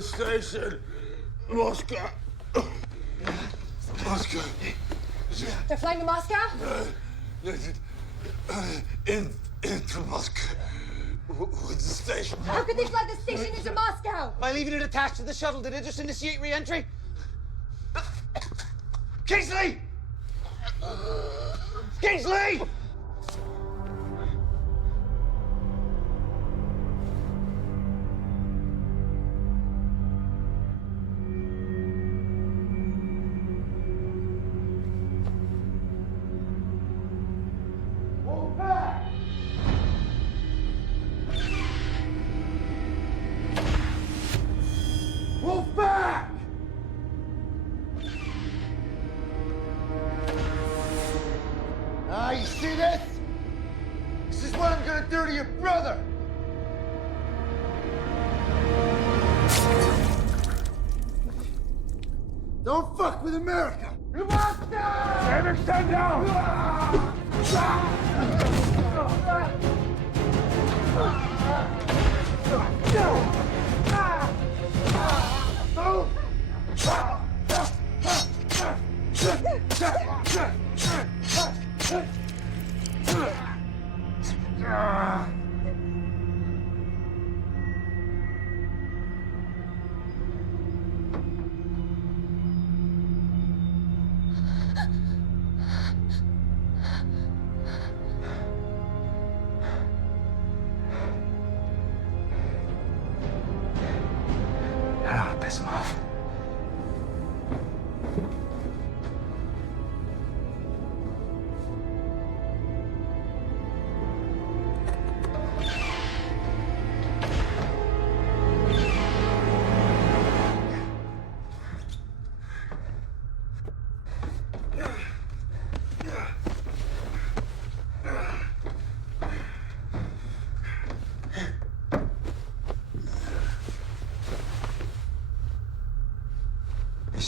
Station, Moscow. Moscow. They're flying to Moscow? Into Moscow. With the station. How could they fly the station into Moscow? By leaving it attached to the shuttle, did it just initiate re-entry? Kingsley! Kingsley! You see this? This is what I'm gonna do to your brother! Don't fuck with America! You must die! Stand down!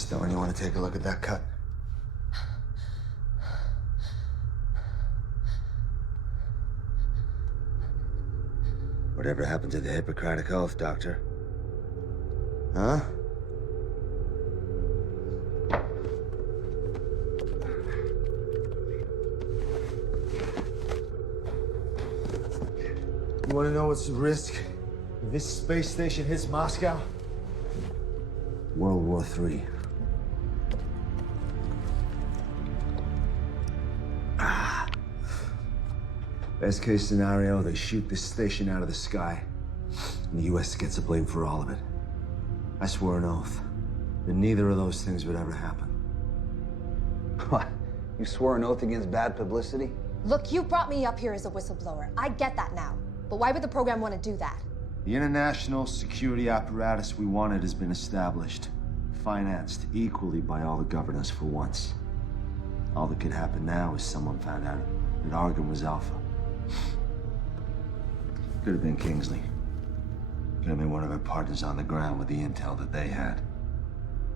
Stone, you want to take a look at that cut? Whatever happened to the Hippocratic Oath, Doctor? Huh? You want to know what's the risk if this space station hits Moscow? World War III. Best case scenario, they shoot this station out of the sky, and the US gets the blame for all of it. I swore an oath that neither of those things would ever happen. What? You swore an oath against bad publicity? Look, you brought me up here as a whistleblower. I get that now. But why would the program want to do that? The international security apparatus we wanted has been established, financed equally by all the governors for once. All that could happen now is someone found out that Argon was Alpha. Could have been Kingsley. Could have been one of our partners on the ground with the intel that they had.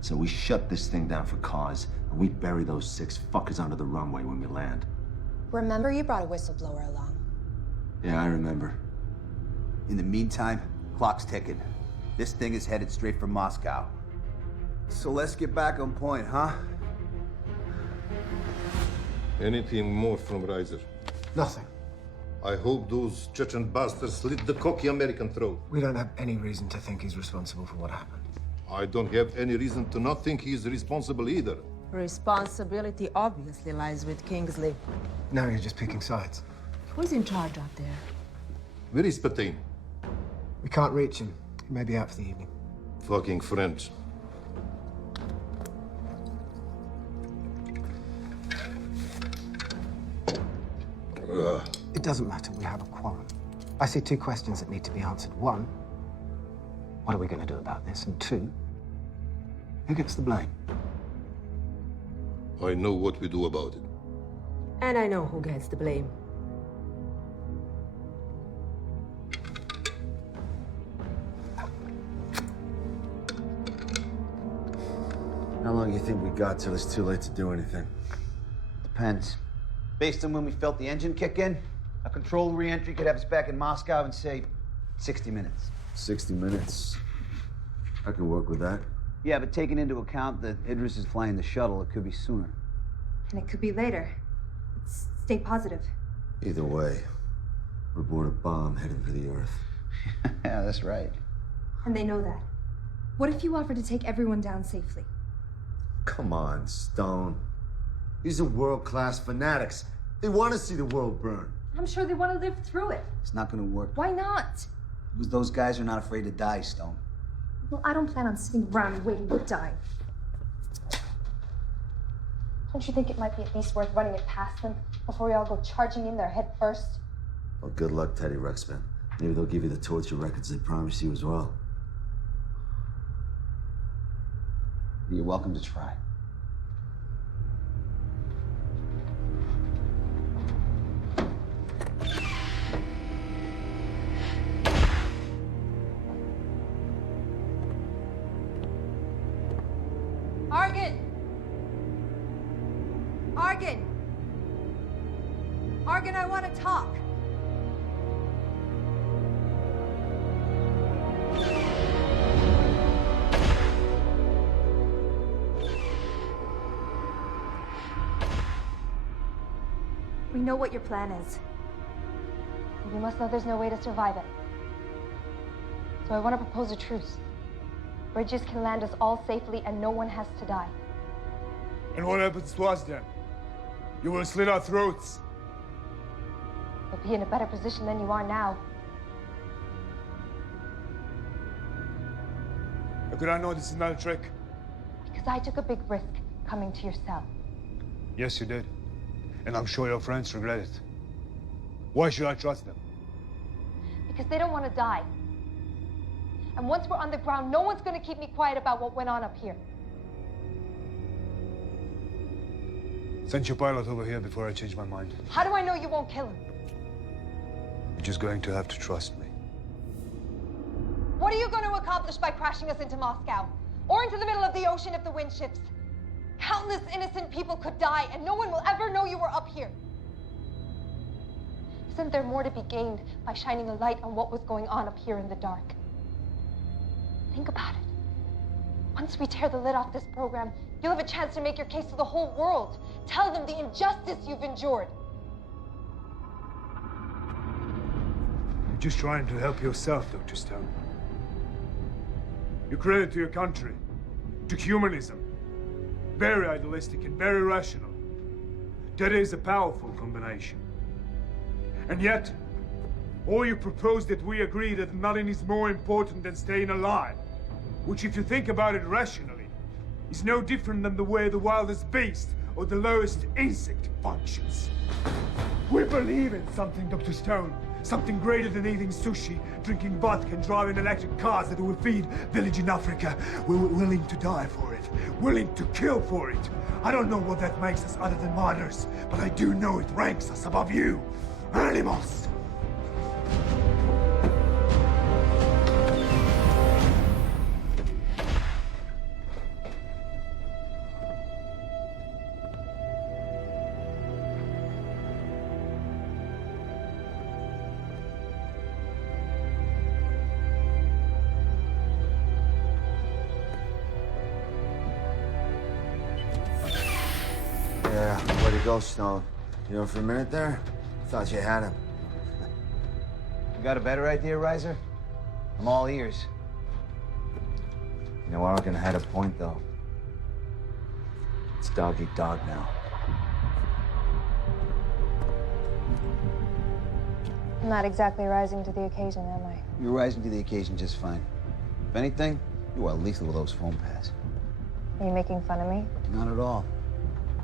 So we shut this thing down for cause, and we bury those 6 fuckers under the runway when we land. Remember you brought a whistleblower along. Yeah, I remember. In the meantime, clock's ticking. This thing is headed straight for Moscow. So let's get back on point, huh? Anything more from Reiser? Nothing. I hope those Chechen bastards slit the cocky American throat. We don't have any reason to think he's responsible for what happened. I don't have any reason to not think he's responsible either. Responsibility obviously lies with Kingsley. Now you're just picking sides. Who's in charge out there? Where is Petain? We can't reach him. He may be out for the evening. Fucking French. It doesn't matter, we have a quarrel. I see 2 questions that need to be answered. 1, what are we going to do about this? And 2, who gets the blame? I know what we do about it. And I know who gets the blame. How long do you think we got till it's too late to do anything? Depends. Based on when we felt the engine kick in, a controlled re-entry could have us back in Moscow in, say, 60 minutes. 60 minutes. I could work with that. Yeah, but taking into account that Idris is flying the shuttle, it could be sooner. And it could be later. Stay positive. Either way, we're aboard a bomb heading for the Earth. Yeah, that's right. And they know that. What if you offer to take everyone down safely? Come on, Stone. These are world-class fanatics. They want to see the world burn. I'm sure they want to live through it. It's not gonna work. Why not? Because those guys are not afraid to die, Stone. Well, I don't plan on sitting around and waiting to die. Don't you think it might be at least worth running it past them before we all go charging in there head first? Well, good luck, Teddy Ruxpin. Maybe they'll give you the torture records they promised you as well. You're welcome to try. Argon! Argon! Argon, I want to talk. We know what your plan is. And you must know there's no way to survive it. So I want to propose a truce. Bridges can land us all safely and no one has to die. And what happens to us then? You will slit our throats. You'll be in a better position than you are now. How could I know this is not a trick? Because I took a big risk coming to your cell. Yes, you did. And I'm sure your friends regret it. Why should I trust them? Because they don't want to die. And once we're on the ground, no one's going to keep me quiet about what went on up here. Send your pilot over here before I change my mind. How do I know you won't kill him? You're just going to have to trust me. What are you going to accomplish by crashing us into Moscow? or into the middle of the ocean if the wind shifts. Countless innocent people could die, and no one will ever know you were up here. Isn't there more to be gained by shining a light on what was going on up here in the dark? Think about it. Once we tear the lid off this program, you'll have a chance to make your case to the whole world. Tell them the injustice you've endured. You're just trying to help yourself, Dr. Stone. You credit to your country, to humanism. Very idealistic and very rational. That is a powerful combination. And yet, all you propose that we agree that nothing is more important than staying alive, which if you think about it rationally, is no different than the way the wildest beast or the lowest insect functions. We believe in something, Dr. Stone. Something greater than eating sushi, drinking vodka, and driving electric cars that will feed village in Africa. We're willing to die for it. Willing to kill for it. I don't know what that makes us other than martyrs, but I do know it ranks us above you. Animals! Yeah, where'd he go, Stone? You know, for a minute there, thought you had him. You got a better idea, Reiser? I'm all ears. You know, Arkin had a point, though. It's dog eat dog now. I'm not exactly rising to the occasion, am I? You're rising to the occasion just fine. If anything, you are lethal with those foam pads. Are you making fun of me? Not at all.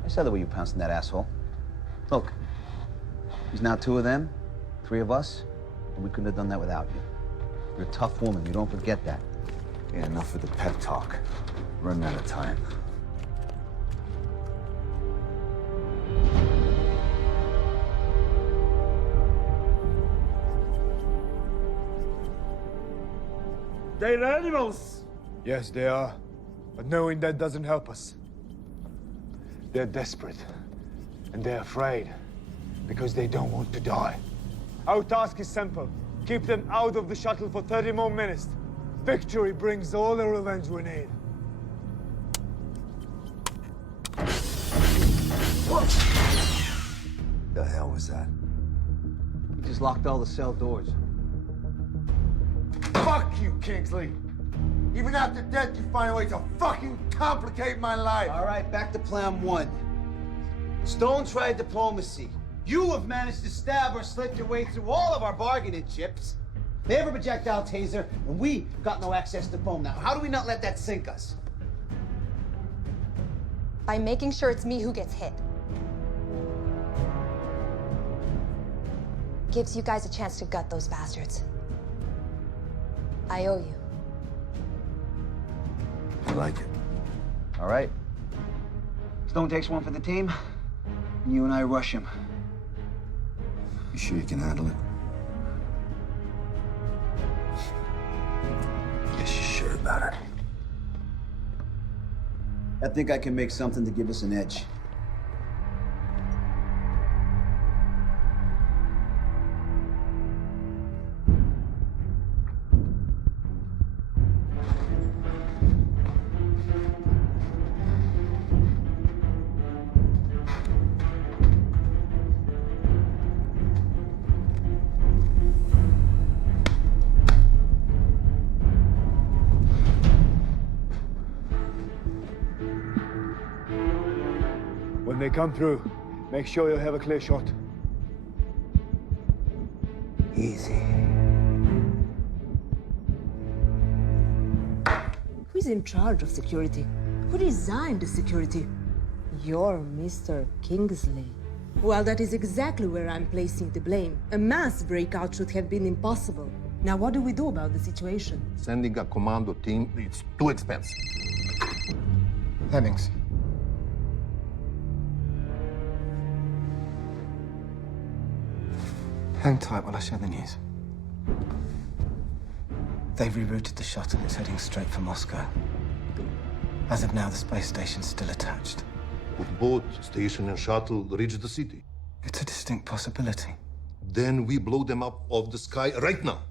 I saw the way you pounced on that asshole. Look, there's now 2 of them, 3 of us, and we couldn't have done that without you. You're a tough woman, you don't forget that. Yeah, enough of the pep talk. We're running out of time. They're animals! Yes, they are. But knowing that doesn't help us. They're desperate. And they're afraid. Because they don't want to die. Our task is simple. Keep them out of the shuttle for 30 more minutes. Victory brings all the revenge we need. What the hell was that? He just locked all the cell doors. Fuck you, Kingsley! Even after death, you find a way to fucking complicate my life! All right, back to plan 1. Stone tried diplomacy. You have managed to stab or slit your way through all of our bargaining chips. They have a projectile taser, and we got no access to foam. Now, how do we not let that sink us? By making sure it's me who gets hit. Gives you guys a chance to gut those bastards. I owe you. I like it. All right. Stone takes one for the team, and you and I rush him. You sure you can handle it? Guess you're sure about it. I think I can make something to give us an edge. When they come through, make sure you have a clear shot. Easy. Who's in charge of security? Who designed the security? You're Mr. Kingsley. Well, that is exactly where I'm placing the blame. A mass breakout should have been impossible. Now, what do we do about the situation? Sending a commando team, it's too expensive. Hennings. Hang tight while I share the news. They've rerouted the shuttle. It's heading straight for Moscow. As of now, the space station's still attached. Could both station and shuttle reach the city? It's a distinct possibility. Then we blow them up off the sky right now.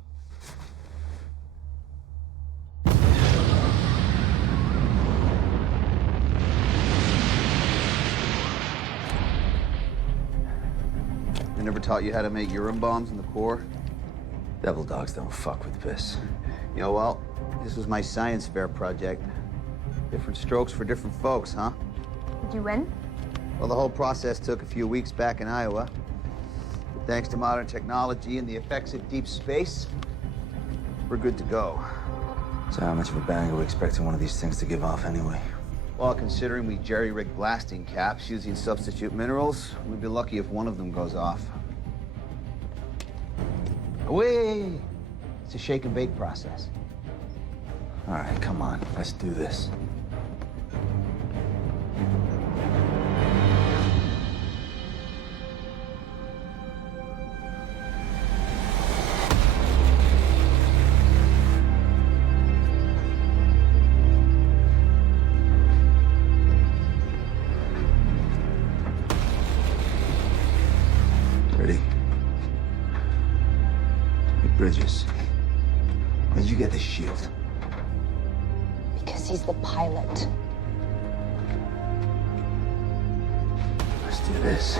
They never taught you how to make urine bombs in the Corps? Devil dogs don't fuck with piss. You know, well, this was my science fair project. Different strokes for different folks, huh? Did you win? Well, the whole process took a few weeks back in Iowa. But thanks to modern technology and the effects of deep space, we're good to go. So how much of a bang are we expecting one of these things to give off anyway? Well, considering we jerry-rigged blasting caps using substitute minerals, we'd be lucky if one of them goes off. Away! It's a shake and bake process. All right, come on, let's do this. Ready? Hey, Bridges, where'd you get the shield? Because he's the pilot. Let's do this.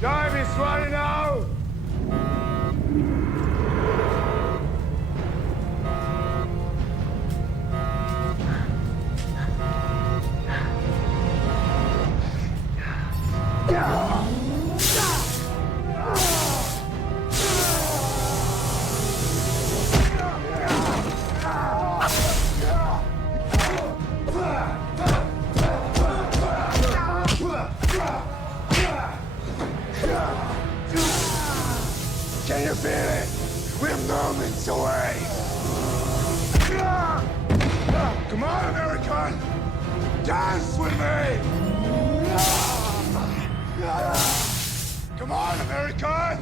Time is running out! Can you feel it? We're moments away. Come on, American! Dance with me! Come on, American!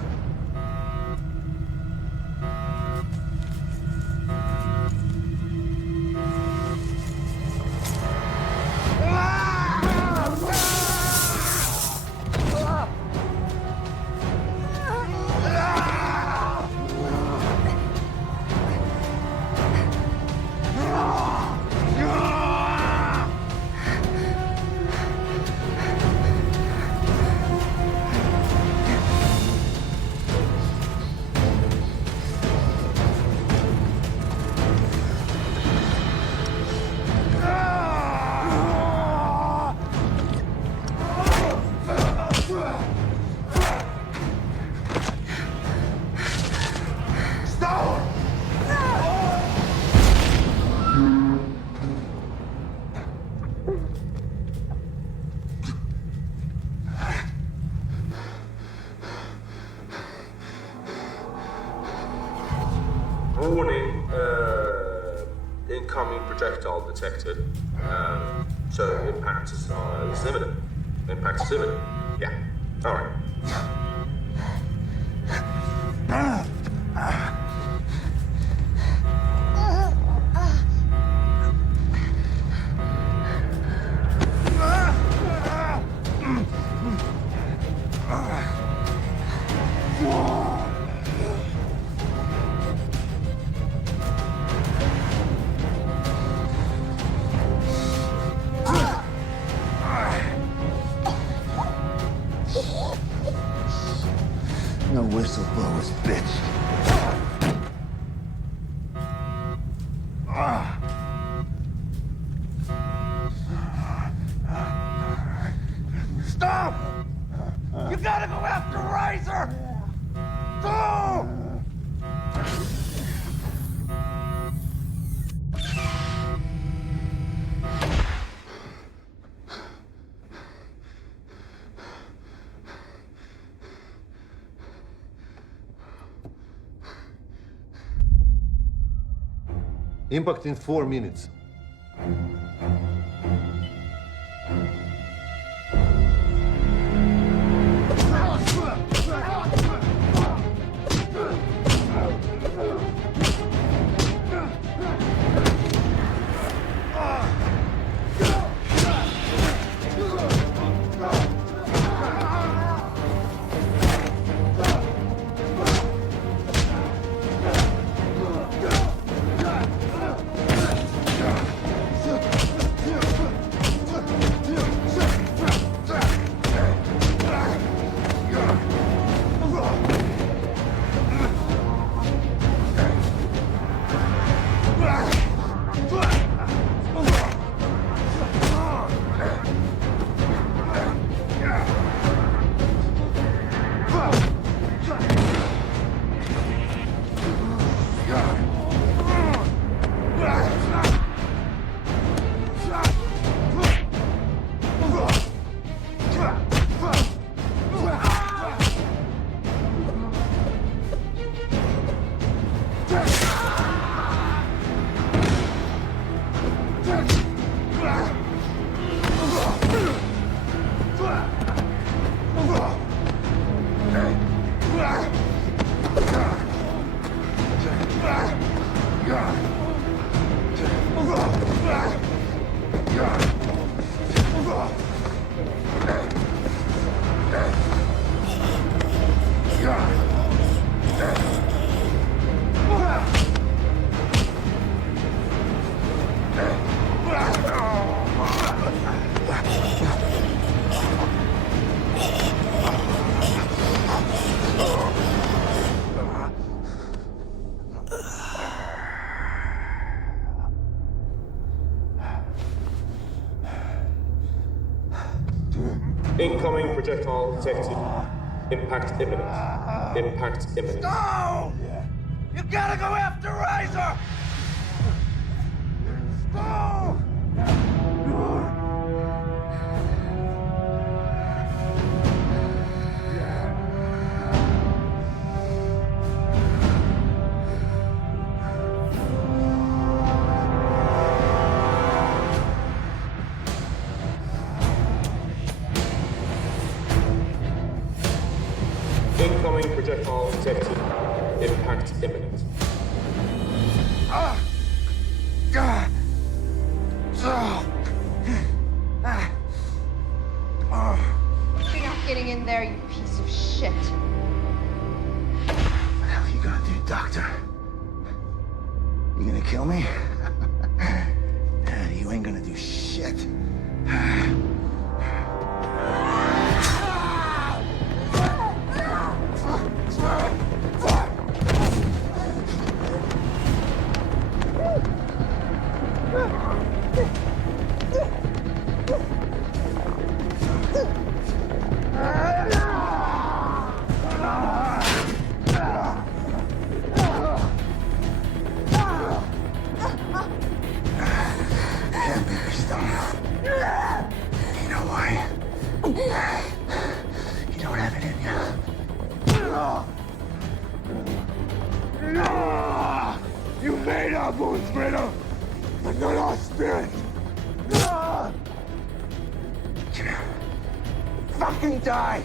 Warning, incoming projectile detected. So impact is imminent. Impact is imminent. Yeah. All right. No whistleblowers, bitch. Stop! You gotta go after Razor! Go! Impact in 4 minutes. Incoming projectile detected. Impact imminent. Impact imminent. No! You gotta go after Razor! No! Incoming projectile detected. Impact imminent. You're not getting in there, you piece of shit. What the hell are you gonna do, Doctor? You gonna kill me? You ain't gonna do shit. You made our bones better, but not our spirit. Fucking die!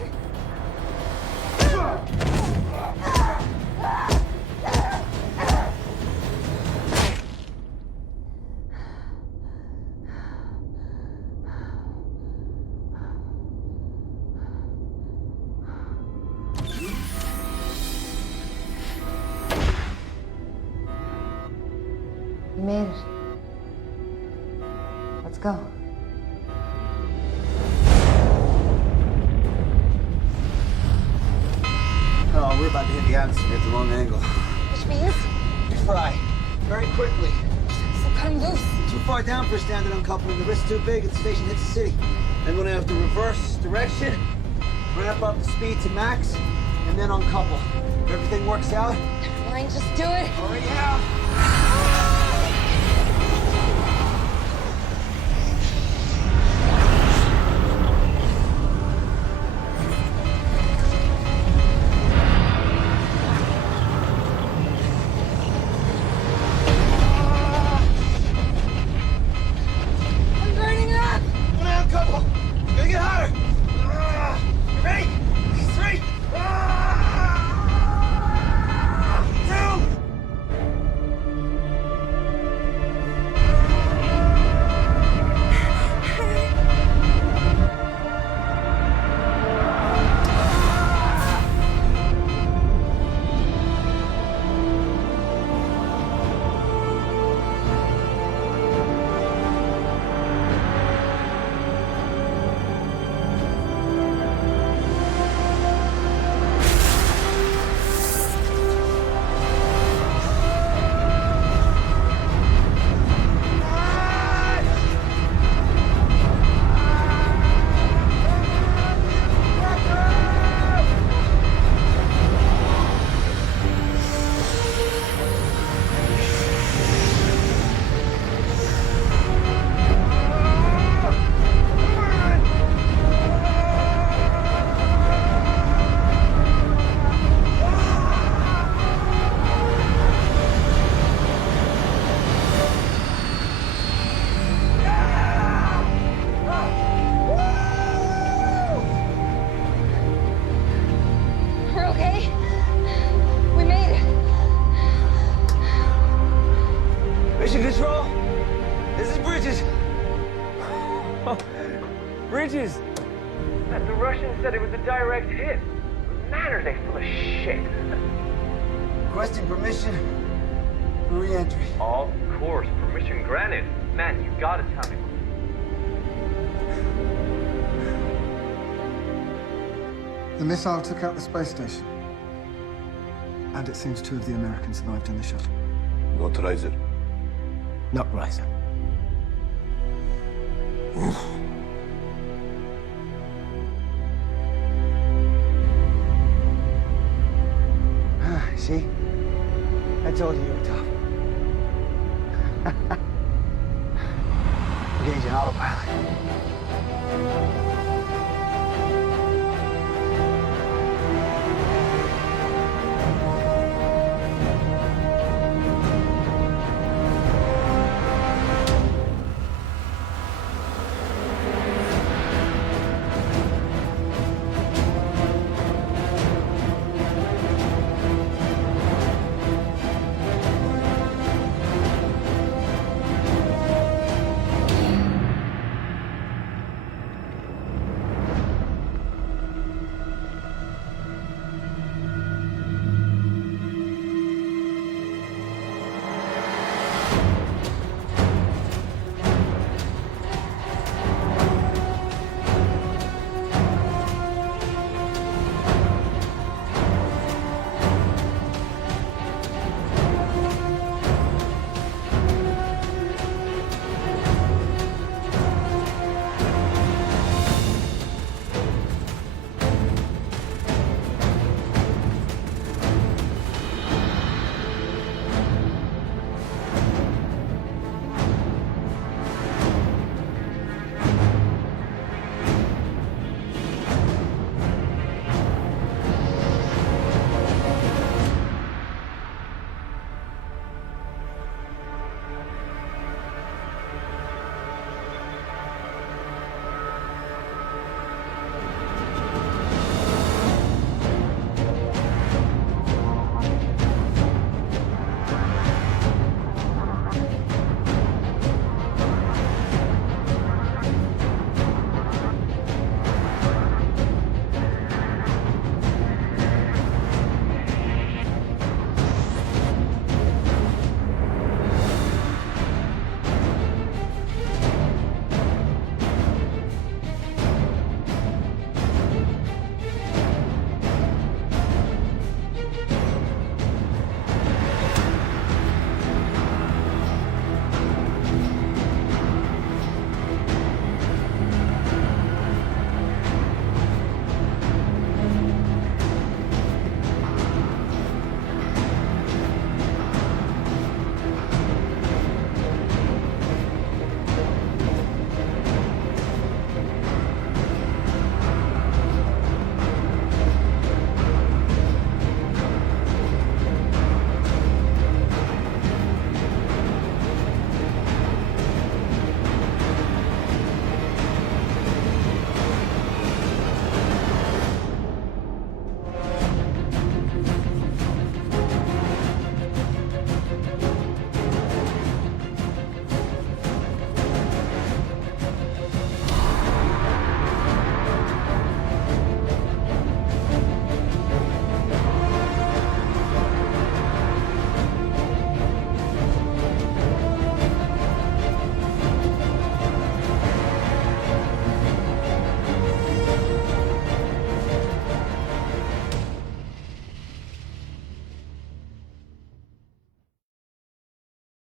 You made it. Let's go. Oh, we're about to hit the atmosphere at the wrong angle. Which means? Fry. Very quickly. So cut him loose. Too far down for standard uncoupling. The risk's too big. The station hits the city. Then we're gonna have to reverse direction, ramp up the speed to max, and then uncouple. If everything works out. Never mind, just do it. Already have. direct hit. Man, are they full of shit. Requesting permission for re-entry. Of course, permission granted. Man, you gotta tell me. The missile took out the space station. And it seems 2 of the Americans survived in the shuttle. Not Riser. Not Riser. See? I told you were tough. Engaging autopilot.